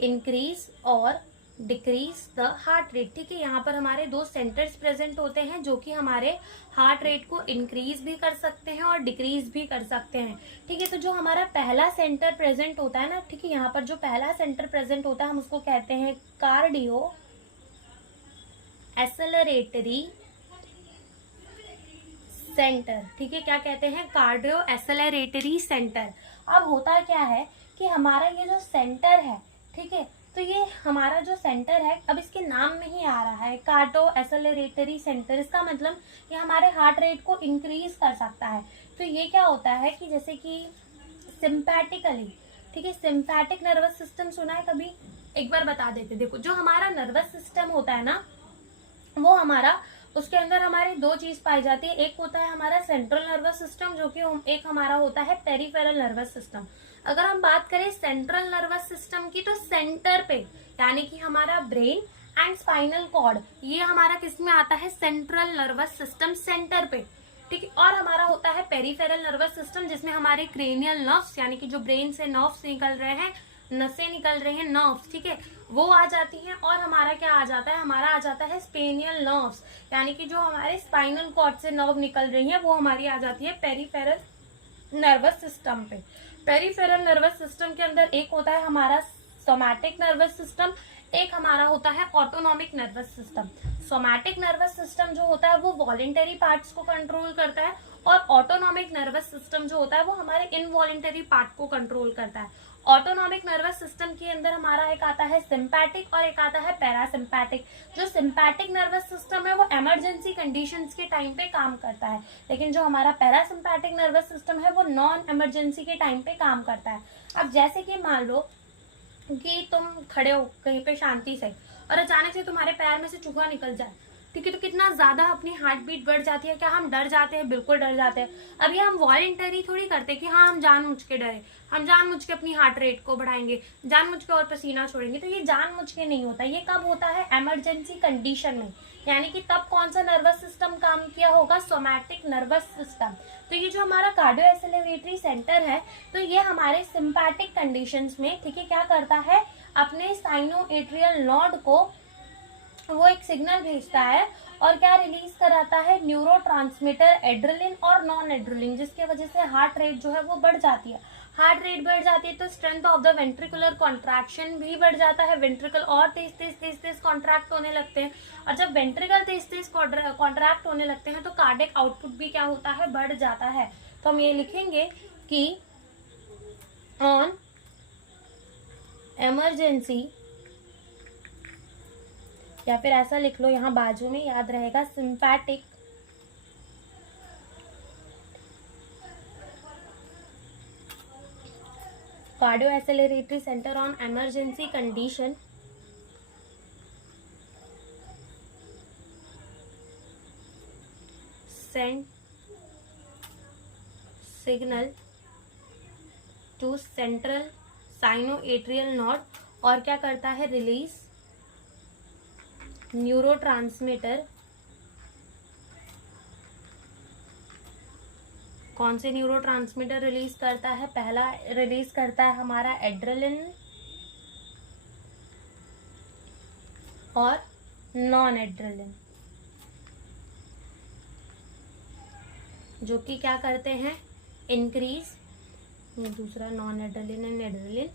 इंक्रीज और डिक्रीज द हार्ट रेट। ठीक है, यहाँ पर हमारे 2 सेंटर्स प्रेजेंट होते हैं, जो कि हमारे हार्ट रेट को इंक्रीज भी कर सकते हैं और डिक्रीज भी कर सकते हैं। ठीक है, तो जो हमारा पहला सेंटर प्रेजेंट होता है ना, ठीक है, यहाँ पर जो पहला सेंटर प्रेजेंट होता है हम उसको कहते हैं कार्डियो एसेलरेटरी सेंटर। ठीक है, क्या कहते हैं, कार्डियो एसेलरेटरी सेंटर। अब होता क्या है कि हमारा ये जो सेंटर है, ठीक है, तो ये हमारा जो सेंटर है, अब इसके नाम में ही आ रहा है कार्डियो एसेलरेटरी सेंटर, इसका मतलब ये हमारे हार्ट रेट को इंक्रीज कर सकता है। तो ये क्या होता है कि जैसे कि सिंपैटिकली, ठीक है, सिंपैटिक नर्वस सिस्टम सुना है कभी, एक बार बता देते। देखो, जो हमारा नर्वस सिस्टम होता है ना, वो हमारा, उसके अंदर हमारी 2 चीज पाई जाती है। एक होता है हमारा सेंट्रल नर्वस सिस्टम, जो कि एक हमारा होता है पेरिफेरल नर्वस सिस्टम। अगर हम बात करें सेंट्रल नर्वस सिस्टम की, तो सेंटर पे, यानी कि हमारा ब्रेन एंड स्पाइनल कॉर्ड, ये हमारा किस में आता है, सेंट्रल नर्वस सिस्टम, सेंटर पे। ठीक है, और हमारा होता है पेरिफेरल नर्वस सिस्टम, जिसमें हमारे क्रेनियल नर्व्स, यानी कि जो ब्रेन से नर्व्स निकल रहे हैं, नसें निकल रही हैं, नर्व्स, ठीक है, वो आ जाती हैं। और हमारा क्या आ जाता है, हमारा आ जाता है स्पेनियल नर्व्स, यानी कि जो हमारे स्पाइनल कॉर्ड से नर्व निकल रही है वो हमारी आ जाती है पेरिफेरल नर्वस सिस्टम पे। पेरिफेरल नर्वस सिस्टम के अंदर एक होता है हमारा सोमैटिक नर्वस सिस्टम, एक हमारा होता है autonomic nervous system. Somatic nervous system जो होता है वो वॉलेंटरी पार्ट्स को कंट्रोल करता है, और ऑटोनॉमिक नर्वस सिस्टम जो होता है वो हमारे इनवॉलेंटरी पार्ट को कंट्रोल करता है। ऑटोनॉमिक नर्वस सिस्टम के अंदर हमारा एक आता है सिंपैथिक और एक आता है पैरासिम्पैथिक। जो सिंपैथिक नर्वस सिस्टम है वो इमरजेंसी कंडीशंस के टाइम पे काम करता है, लेकिन जो हमारा पैरासिम्पैथिक नर्वस सिस्टम है वो नॉन इमरजेंसी के टाइम पे काम करता है। अब जैसे कि मान लो कि तुम खड़े हो कहीं पे शांति से और अचानक से तुम्हारे पैर में से चूहा निकल जाए, ठीक है, तो कितना ज्यादा अपनी हार्ट बीट बढ़ जाती है। क्या हम डर जाते हैं? बिल्कुल डर जाते हैं। अब ये हम वॉलेंटरी थोड़ी करते कि हाँ हम जानबूझ के डरे, हम जानबूझ के अपनी हार्ट रेट को बढ़ाएंगे, जानबूझ के और पसीना छोड़ेंगे, तो ये जानबूझ के नहीं होता। ये कब होता है? इमरजेंसी कंडीशन में, यानी कि तब कौन सा नर्वस सिस्टम काम किया होगा? Somatic nervous system. तो ये जो हमारा कार्डियो एक्सेलरेटरी सेंटर है, तो ये हमारे सिंपैथिक कंडीशंस में, ठीक है, क्या करता है? अपने साइनो एट्रियल नोड को वो एक सिग्नल भेजता है और क्या रिलीज कराता है? न्यूरोट्रांसमीटर एड्रेलिन और नॉन एड्रेलिन, जिसके वजह से हार्ट रेट जो है वो बढ़ जाती है। हार्ट रेट बढ़ जाती है तो strength of the ventricular contraction भी बढ़ जाता है, वेंट्रिकल और तेज कॉन्ट्रैक्ट होने लगते हैं, और जब वेंट्रिकल तेज कॉन्ट्रैक्ट होने लगते हैं तो कार्डियक आउटपुट भी क्या होता है? बढ़ जाता है। तो हम ये लिखेंगे कि ऑन इमरजेंसी, या फिर ऐसा लिख लो यहाँ बाजू में, याद रहेगा, sympathetic cardio acceleratory centre on emergency condition send signal to central sinoatrial node, और क्या करता है? Release neurotransmitter. कौन से न्यूरोट्रांसमीटर रिलीज करता है? पहला रिलीज करता है हमारा एड्रेलिन और नॉन एड्रेलिन, जो कि क्या करते हैं? इंक्रीज, दूसरा नॉन एड्रेलिन एंड एड्रेलिन,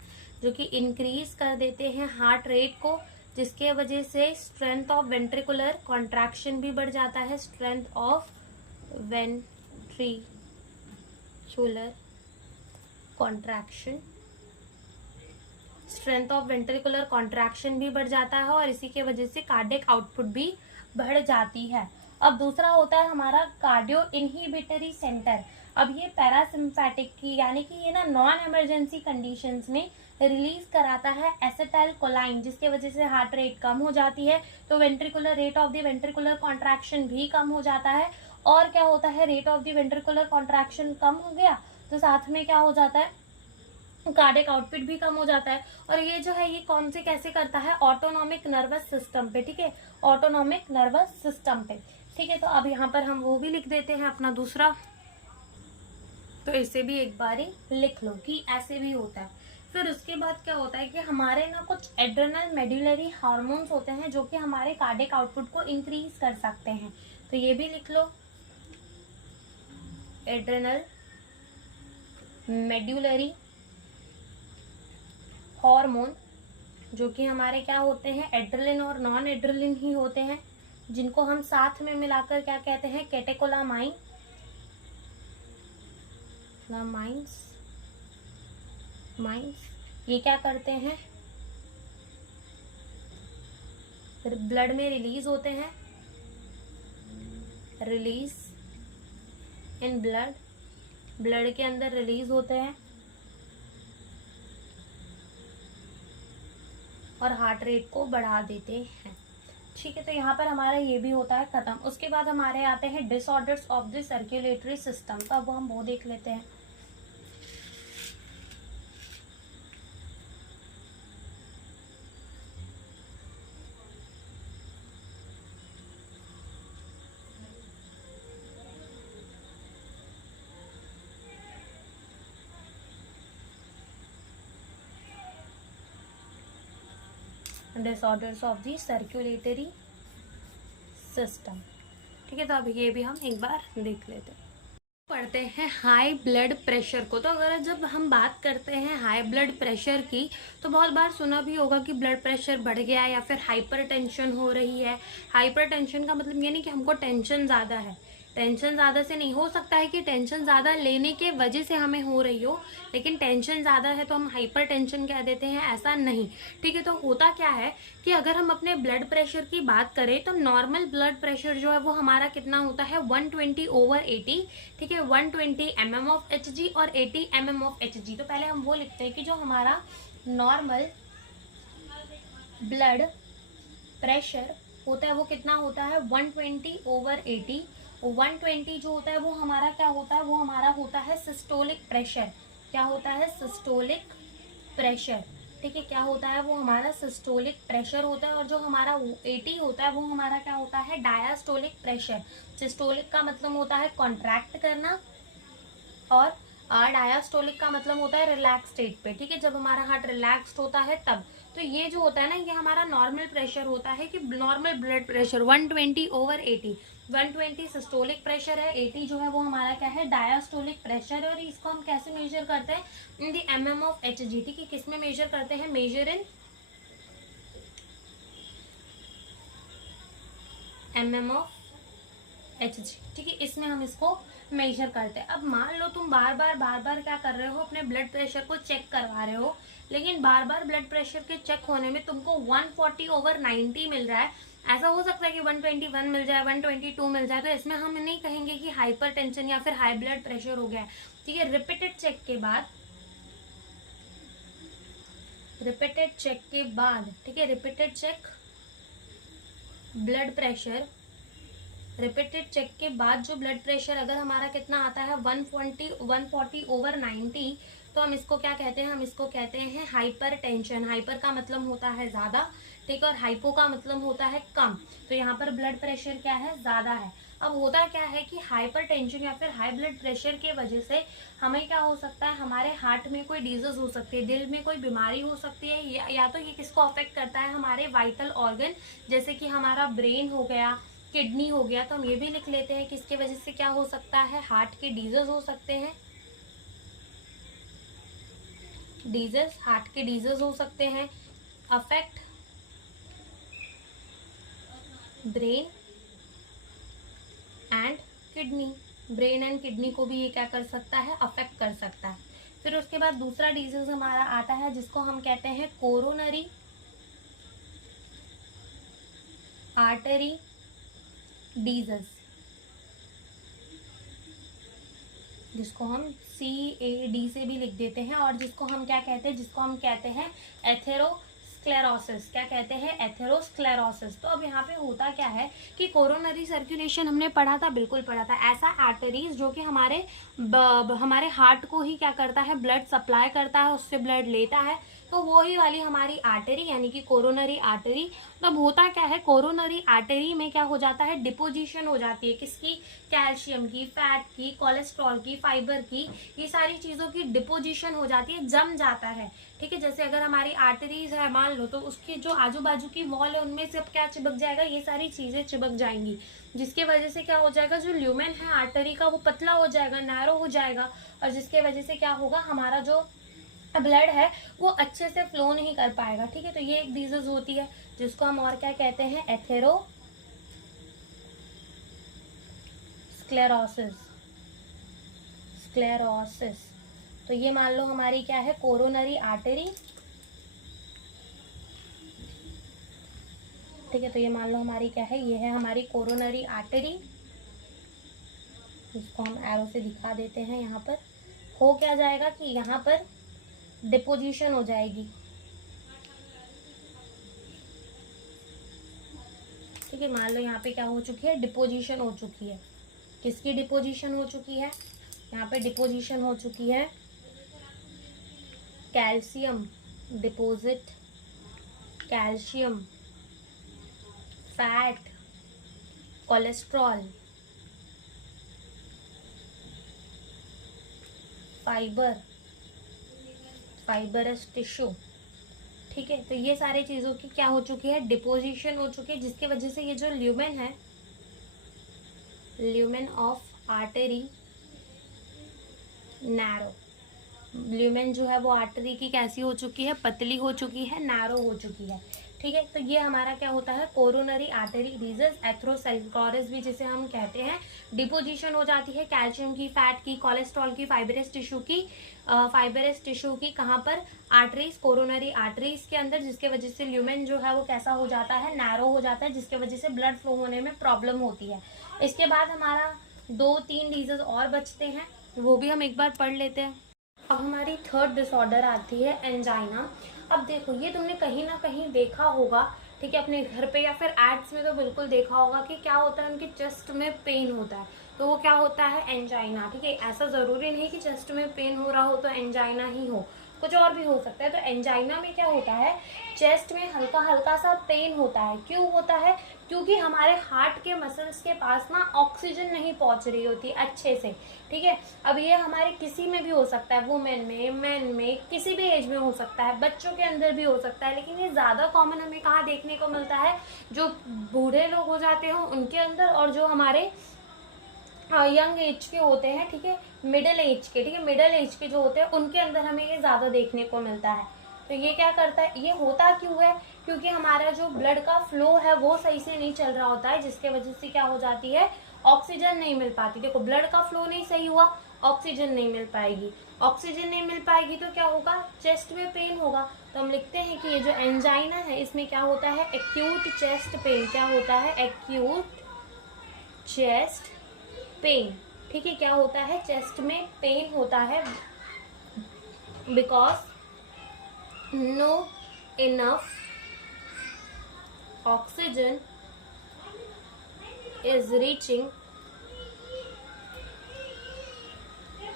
जो कि इंक्रीज कर देते हैं हार्ट रेट को, जिसके वजह से स्ट्रेंथ ऑफ वेंट्रिकुलर कॉन्ट्रैक्शन भी बढ़ जाता है, strength of ventricular contraction, strength of ventricular contraction भी बढ़ जाता है, और इसी के वजह से कार्डियक आउटपुट भी बढ़ जाती है। अब दूसरा होता है हमारा कार्डियो इनहिबिटरी सेंटर। अब ये पैरासिम्पैथिक की, यानी कि ये ना नॉन इमरजेंसी कंडीशंस में रिलीज कराता है एसिटाइल कोलाइन, जिसके वजह से हार्ट रेट कम हो जाती है, तो ventricular rate of the ventricular contraction भी कम हो जाता है। और क्या होता है? Rate of the ventricular contraction कम हो गया तो साथ में क्या हो जाता है? कार्डियक आउटपुट भी कम हो जाता है। और ये जो है ये कौन से कैसे करता है? ऑटोनॉमिक नर्वस सिस्टम पे, ठीक है, ऑटोनॉमिक नर्वस सिस्टम पे, ठीक है। तो अब यहाँ पर हम वो भी लिख देते हैं अपना दूसरा, तो इसे भी एक बार लिख लो कि ऐसे भी होता है। फिर उसके बाद क्या होता है कि हमारे ना कुछ एड्रेनल मेडुलरी हार्मोन्स होते हैं जो कि हमारे कार्डियक आउटपुट को इंक्रीज कर सकते हैं, तो ये भी लिख लो, एड्रेनल मेडुलरी हार्मोन, जो कि हमारे क्या होते हैं? एड्रेलिन और नॉन एड्रेलिन ही होते हैं, जिनको हम साथ में मिलाकर क्या कहते हैं? Catecholamine, mines. ये क्या करते हैं? ब्लड में रिलीज होते हैं, रिलीज इन ब्लड, ब्लड के अंदर रिलीज होते हैं और हार्ट रेट को बढ़ा देते हैं, ठीक है। तो यहाँ पर हमारा ये भी होता है खत्म। उसके बाद हमारे आते हैं disorders of the circulatory system, तो अब हम वो देख लेते हैं। Disorders of the circulatory system, ठीक है। तो अब ये भी हम एक बार देख लेते हैं। पढ़ते हैं हाई ब्लड प्रेशर को। तो अगर जब हम बात करते हैं हाई ब्लड प्रेशर की, तो बहुत बार सुना भी होगा कि ब्लड प्रेशर बढ़ गया है या फिर हाइपरटेंशन हो रही है। हाइपरटेंशन का मतलब ये नहीं कि हमको टेंशन ज़्यादा है, टेंशन ज़्यादा से नहीं। हो सकता है कि टेंशन ज़्यादा लेने के वजह से हमें हो रही हो, लेकिन टेंशन ज़्यादा है तो हम हाइपर टेंशन कह देते हैं, ऐसा नहीं। ठीक है, तो होता क्या है कि अगर हम अपने ब्लड प्रेशर की बात करें तो नॉर्मल ब्लड प्रेशर जो है वो हमारा कितना होता है 120/80। ठीक है, 120 mm ऑफ Hg और 80 mm ऑफ Hg। तो पहले हम वो लिखते हैं कि जो हमारा नॉर्मल ब्लड प्रेशर होता है वो कितना होता है 120/80। 120 जो होता है वो हमारा क्या होता है, वो हमारा होता है सिस्टोलिक प्रेशर। क्या होता है? Systolic pressure. ठीक है, क्या होता है? वो हमारा सिस्टोलिक प्रेशर होता है। और जो हमारा 80 होता है वो हमारा क्या होता है? Diastolic pressure. सिस्टोलिक का मतलब होता है कॉन्ट्रैक्ट करना और डायास्टोलिक का मतलब होता है रिलैक्स स्टेट पे। ठीक है, जब हमारा हार्ट रिलैक्स्ड होता है तब। तो ये जो होता है ना, ये हमारा नॉर्मल प्रेशर होता है कि normal blood pressure 120/80। 120 systolic pressure है, 80 जो है वो हमारा क्या है? डायास्टोलिक प्रेशर है। और इसको हम कैसे मेजर करते हैं? In the mm of Hg। ठीक है, किस में मेजर करते हैं? Measure in mm of Hg। ठीक है, इसमें हम इसको मेजर करते हैं। अब मान लो तुम बार बार क्या कर रहे हो, अपने ब्लड प्रेशर को चेक करवा रहे हो, लेकिन बार बार ब्लड प्रेशर के चेक होने में तुमको 140/90 मिल रहा है। ऐसा हो सकता है कि 121 मिल जाए, 122 मिल जाए, तो इसमें हम नहीं कहेंगे कि हाइपरटेंशन या फिर हाई ब्लड प्रेशर हो गया है। ठीक है, रिपीटेड चेक के बाद, ठीक है, repeated check blood pressure, repeated check के बाद जो ब्लड प्रेशर अगर हमारा कितना आता है 140/90, तो हम इसको क्या कहते हैं? हम इसको कहते हैं हाइपर टेंशन। हाइपर का मतलब होता है ज्यादा, ठीक है, और हाइपो का मतलब होता है कम। तो यहाँ पर ब्लड प्रेशर क्या है? ज्यादा है। अब होता क्या है कि हाइपर टेंशन या फिर हाई ब्लड प्रेशर के वजह से हमें क्या हो सकता है? हमारे हार्ट में कोई डिजीज हो सकती है, दिल में कोई बीमारी हो सकती है, या तो ये किसको अफेक्ट करता है? हमारे वाइटल ऑर्गन, जैसे कि हमारा ब्रेन हो गया, किडनी हो गया। तो हम ये भी लिख लेते हैं कि इसके वजह से क्या हो सकता है? हार्ट के डिजीज हो सकते हैं, डिजीज, हार्ट के डिजीज हो सकते हैं। Affect brain and kidney, brain and kidney को भी ये क्या कर सकता है? अफेक्ट कर सकता है। फिर उसके बाद दूसरा डिजीज हमारा आता है जिसको हम कहते हैं कोरोनरी आर्टरी डिजीज, जिसको हम CAD से भी लिख देते हैं, और जिसको हम क्या कहते हैं? जिसको हम कहते हैं एथेरोस्क्लेरोसिस। क्या कहते हैं? एथेरोस्क्लेरोसिस। तो अब यहाँ पे होता क्या है कि कोरोनरी सर्कुलेशन हमने पढ़ा था, बिल्कुल पढ़ा था। ऐसा आर्टरीज जो कि हमारे हार्ट को ही क्या करता है? ब्लड सप्लाई करता है, उससे ब्लड लेता है। तो वो ही वाली हमारी आर्टरी यानी कि कोरोनरी आर्टरी। तब होता क्या है? कोरोनरी आर्टरी में क्या हो जाता है? डिपोजिशन हो जाती है। किसकी? कैल्शियम की, फैट की, कोलेस्ट्रॉल की, फाइबर की, ये सारी चीजों की डिपोजिशन हो जाती है, जम जाता है। ठीक है, जैसे अगर हमारी आर्टरीज है मान लो, तो उसकी जो आजू बाजू की वॉल है उनमें सब क्या चिपक जाएगा? ये सारी चीजें चिपक जाएंगी, जिसके वजह से क्या हो जाएगा? जो ल्यूमेन है आर्टरी का वो पतला हो जाएगा, नैरो हो जाएगा, और जिसके वजह से क्या होगा? हमारा जो ब्लड है वो अच्छे से फ्लो नहीं कर पाएगा। ठीक है, तो ये एक डिजीज होती है जिसको हम और क्या कहते हैं? स्क्लेरोसिस। तो ये मान लो हमारी क्या है? Coronary artery. ठीक है, तो ये मान लो हमारी क्या है? ये है हमारी कोरोनरी आर्टरी, इसको हम एरो से दिखा देते हैं। यहाँ पर हो क्या जाएगा कि यहाँ पर डिपोजिशन हो जाएगी। ठीक है, मान लो यहाँ पे क्या हो चुकी है? डिपोजिशन हो चुकी है। किसकी डिपोजिशन हो चुकी है? यहाँ पे डिपोजिशन हो चुकी है calcium deposit, calcium, fat, cholesterol, fibrous tissue. ठीक है, तो ये सारी चीजों की क्या हो चुकी है? डिपोजिशन हो चुकी है, जिसकी वजह से ये जो ल्यूमेन है, lumen of artery, narrow. Lumen जो है वो आर्टरी की कैसी हो चुकी है, पतली हो चुकी है, नैरो हो चुकी है। ठीक है, तो ये हमारा क्या होता है, कोरोनरी आर्टरी डिजीज, एथ्रोस्क्लेरोसिस भी जिसे हम कहते हैं। डिपोजिशन हो जाती है कैल्शियम की, फैट की, कोलेस्ट्रॉल की, फाइब्रस टिश्यू की कहाँ पर, आर्टरीज, कोरोनरी आर्टरीज के अंदर, जिसके वजह से ल्यूमेन जो है वो कैसा हो जाता है, नैरो हो जाता है, जिसके वजह से ब्लड फ्लो होने में प्रॉब्लम होती है। इसके बाद हमारा 2-3 डिजीज और बचते हैं, वो भी हम एक बार पढ़ लेते हैं। अब हमारी थर्ड डिसऑर्डर आती है एंजाइना। अब देखो, ये तुमने कहीं ना कहीं देखा होगा, ठीक है, अपने घर पे या फिर एड्स में तो बिल्कुल देखा होगा कि क्या होता है, उनके चेस्ट में पेन होता है, तो वो क्या होता है, एंजाइना। ठीक है, ऐसा जरूरी नहीं कि चेस्ट में पेन हो रहा हो तो एंजाइना ही हो, कुछ और भी हो सकता है। तो एंजाइना में क्या होता है, चेस्ट में हल्का हल्का सा पेन होता है। क्यों होता है, क्योंकि हमारे हार्ट के मसल्स के पास ना ऑक्सीजन नहीं पहुंच रही होती अच्छे से। ठीक है, अब ये हमारे किसी में भी हो सकता है, वुमेन में, मैन में, किसी भी एज में हो सकता है, बच्चों के अंदर भी हो सकता है, लेकिन ये ज्यादा कॉमन हमें कहाँ देखने को मिलता है, जो बूढ़े लोग हो जाते हैं उनके अंदर, और जो हमारे यंग एज के होते हैं, ठीक है, मिडिल एज के, ठीक है, मिडिल एज के जो होते हैं उनके अंदर हमें ये ज्यादा देखने को मिलता है। तो ये क्या करता है, ये होता क्यों है, क्योंकि हमारा जो ब्लड का फ्लो है वो सही से नहीं चल रहा होता है, जिसके वजह से क्या हो जाती है, ऑक्सीजन नहीं मिल पाती। देखो, ब्लड का फ्लो नहीं सही हुआ, ऑक्सीजन नहीं मिल पाएगी, ऑक्सीजन नहीं मिल पाएगी तो क्या होगा, चेस्ट में पेन होगा। तो हम लिखते हैं कि ये जो एंजाइना है इसमें क्या होता है, एक्यूट चेस्ट पेन। क्या होता है, एक्यूट चेस्ट पेन। ठीक है, क्या होता है, चेस्ट में पेन होता है, because no enough oxygen is reaching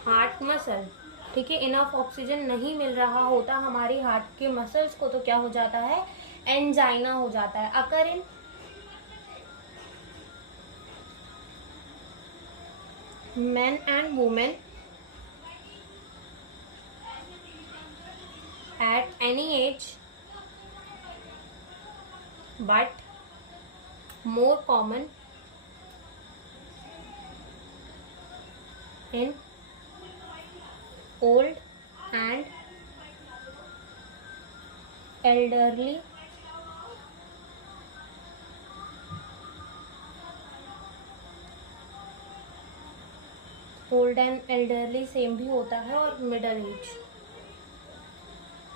heart muscle. ठीक है, इनफ ऑक्सीजन नहीं मिल रहा होता हमारी हार्ट के मसल्स को, तो क्या हो जाता है, एंजाइना हो जाता है। अकर इन men and women at any age, but more common in old and elderly old and elderly same भी होता है, और मिडल एज।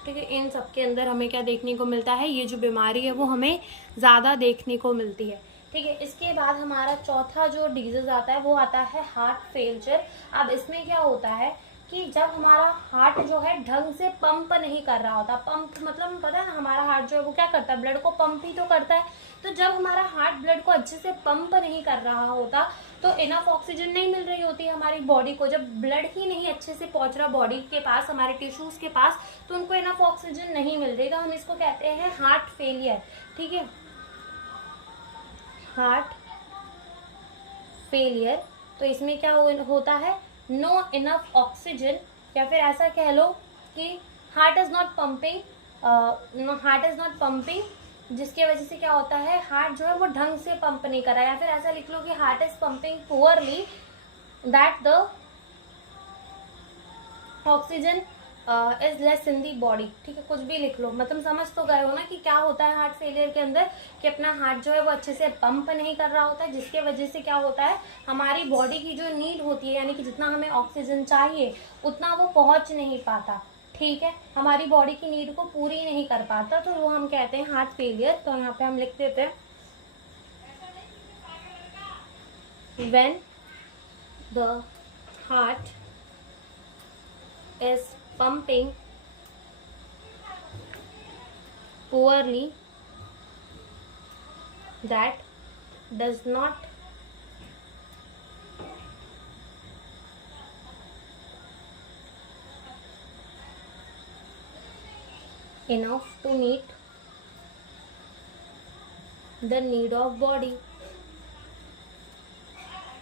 ठीक है, इन सब के अंदर हमें क्या देखने को मिलता है, ये जो बीमारी है वो हमें ज्यादा देखने को मिलती है। ठीक है, इसके बाद हमारा चौथा जो डिजीज आता है वो आता है हार्ट फेल्चर। अब इसमें क्या होता है कि जब हमारा हार्ट जो है ढंग से पंप नहीं कर रहा होता, पंप मतलब पता है ना, हमारा हार्ट जो है वो क्या करता है, ब्लड को पंप ही तो करता है। तो जब हमारा हार्ट ब्लड को अच्छे से पंप नहीं कर रहा होता तो इनफ ऑक्सीजन नहीं मिल रही होती हमारी बॉडी को। जब ब्लड ही नहीं अच्छे से पहुंच रहा बॉडी के पास, हमारे टिश्यूज के पास, तो उनको इनफ ऑक्सीजन नहीं मिल रही, तो हम इसको कहते हैं हार्ट फेलियर। ठीक है, हार्ट फेलियर। तो इसमें क्या होता है, नो इनफ ऑक्सीजन, या फिर ऐसा कह लो कि heart is not pumping, heart is not pumping, जिसके वजह से क्या होता है, हार्ट जो है वो ढंग से पंप नहीं कर रहा है। या फिर ऐसा लिख लो कि heart is pumping poorly, that the oxygen is less in the body. ठीक है, कुछ भी लिख लो, मतलब समझ तो गए हो ना कि क्या होता है हार्ट फेलियर के अंदर, कि अपना हार्ट जो है वो अच्छे से पंप नहीं कर रहा होता है, जिसके वजह से क्या होता है, हमारी बॉडी की जो नीड होती है, यानी कि जितना हमें ऑक्सीजन चाहिए उतना वो पहुंच नहीं पाता। ठीक है, हमारी बॉडी की नीड को पूरी नहीं कर पाता, तो वो हम कहते हैं हार्ट फेलियर। तो यहाँ पे हम लिख देते हैं, when the heart is pumping poorly, that does not enough to meet the need of body।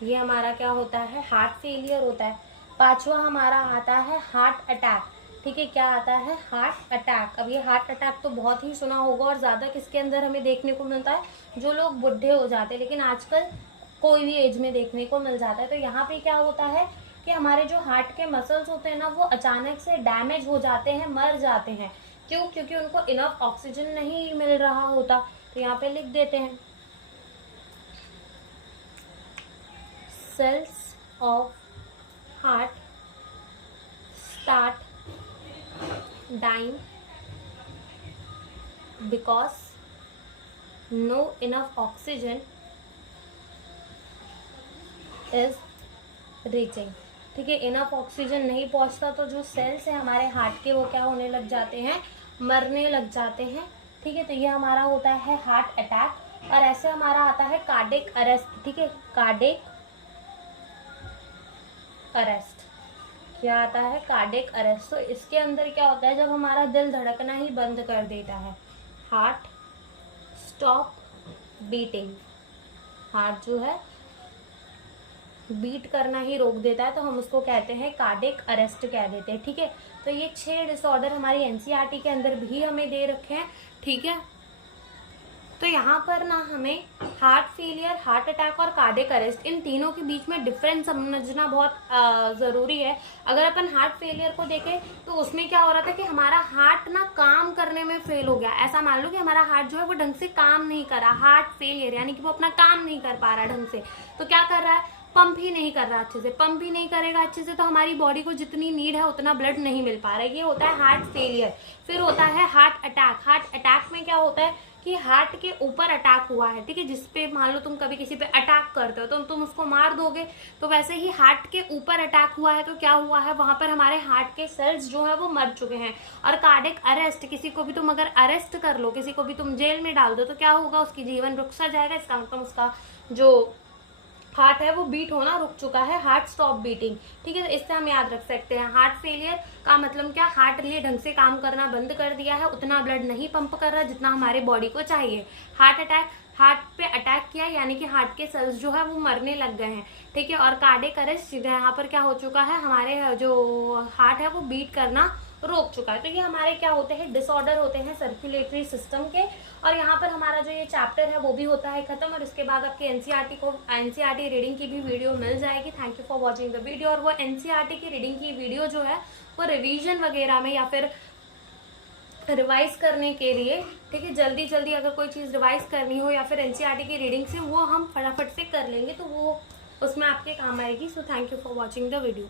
ये हमारा क्या होता है, हार्ट फेलियर होता है। पांचवा हमारा आता है हार्ट अटैक। ठीक है, क्या आता है, हार्ट अटैक। अब ये हार्ट अटैक तो बहुत ही सुना होगा, और ज्यादा किसके अंदर हमें देखने को मिलता है, जो लोग बुढ़े हो जाते हैं, लेकिन आजकल कोई भी एज में देखने को मिल जाता है। तो यहाँ पे क्या होता है कि हमारे जो हार्ट के मसल्स होते हैं ना वो अचानक से डैमेज हो जाते हैं, मर जाते हैं। क्यों? क्योंकि उनको इनफ ऑक्सीजन नहीं मिल रहा होता। तो यहाँ पे लिख देते हैं cells of heart start dying because no enough oxygen is reaching। ठीक है, इनफ ऑक्सीजन नहीं पहुंचता तो जो सेल्स है हमारे हार्ट के वो क्या होने लग जाते हैं, मरने लग जाते हैं। ठीक है, तो ये हमारा होता है हार्ट अटैक। और ऐसे हमारा आता है कार्डिक अरेस्ट। ठीक है, कार्डिक अरेस्ट क्या आता है, कार्डिक अरेस्ट। तो इसके अंदर क्या होता है, जब हमारा दिल धड़कना ही बंद कर देता है, हार्ट स्टॉप बीटिंग, हार्ट जो है बीट करना ही रोक देता है, तो हम उसको कहते हैं कार्डिक अरेस्ट कह देते हैं। ठीक है, तो ये 6 डिसऑर्डर हमारी एनसीईआरटी के अंदर भी हमें दे रखे हैं। ठीक है, तो यहाँ पर ना हमें हार्ट फेलियर, हार्ट अटैक और कार्डिक अरेस्ट, इन तीनों के बीच में डिफरेंस समझना बहुत ज़रूरी है। अगर अपन हार्ट फेलियर को देखें तो उसमें क्या हो रहा था कि हमारा हार्ट ना काम करने में फेल हो गया। ऐसा मान लो कि हमारा हार्ट जो है वो ढंग से काम नहीं कर रहा, हार्ट फेलियर यानी कि वो अपना काम नहीं कर पा रहा ढंग से। तो क्या कर रहा है, पंप ही नहीं कर रहा अच्छे से। पंप ही नहीं करेगा अच्छे से तो हमारी बॉडी को जितनी नीड है उतना ब्लड नहीं मिल पा रहा है। ये होता है हार्ट फेलियर। फिर होता है हार्ट अटैक। हार्ट अटैक में क्या होता है कि हार्ट के ऊपर अटैक हुआ है। ठीक है, जिसपे मान लो तुम कभी किसी पे अटैक करते हो तो तुम उसको मार दोगे, तो वैसे ही हार्ट के ऊपर अटैक हुआ है तो क्या हुआ है, वहां पर हमारे हार्ट के सेल्स जो है वो मर चुके हैं। और कार्डिक अरेस्ट, किसी को भी तुम अगर अरेस्ट कर लो, किसी को भी तुम जेल में डाल दो तो क्या होगा, उसकी जीवन रुक सा जाएगा। इसका मतलब उसका जो हार्ट है वो बीट होना रुक चुका है, हार्ट स्टॉप बीटिंग। ठीक है, तो इससे हम याद रख सकते हैं हार्ट फेलियर का मतलब क्या, हार्ट ने ढंग से काम करना बंद कर दिया है, उतना ब्लड नहीं पंप कर रहा जितना हमारे बॉडी को चाहिए। हार्ट अटैक, हार्ट पे अटैक किया यानी कि हार्ट के सेल्स जो है वो मरने लग गए हैं। ठीक है, और कार्डिक अरेस्ट, यहाँ पर क्या हो चुका है, हमारे जो हार्ट है वो बीट करना रोक चुका है। तो ये हमारे क्या होते हैं, डिसऑर्डर होते हैं सर्कुलेटरी सिस्टम के। और यहाँ पर हमारा जो ये चैप्टर है वो भी होता है खत्म। और इसके बाद आपके एनसीईआरटी रीडिंग की भी वीडियो मिल जाएगी। Thank you for watching the video. और वो एनसीईआरटी की रीडिंग की वीडियो जो है वो रिवीजन वगैरह में या फिर रिवाइज करने के लिए, ठीक है, जल्दी जल्दी अगर कोई चीज़ रिवाइज करनी हो या फिर एनसीईआरटी की रीडिंग से वो हम फटाफट से कर लेंगे तो वो उसमें आपके काम आएगी। So thank you for watching the video.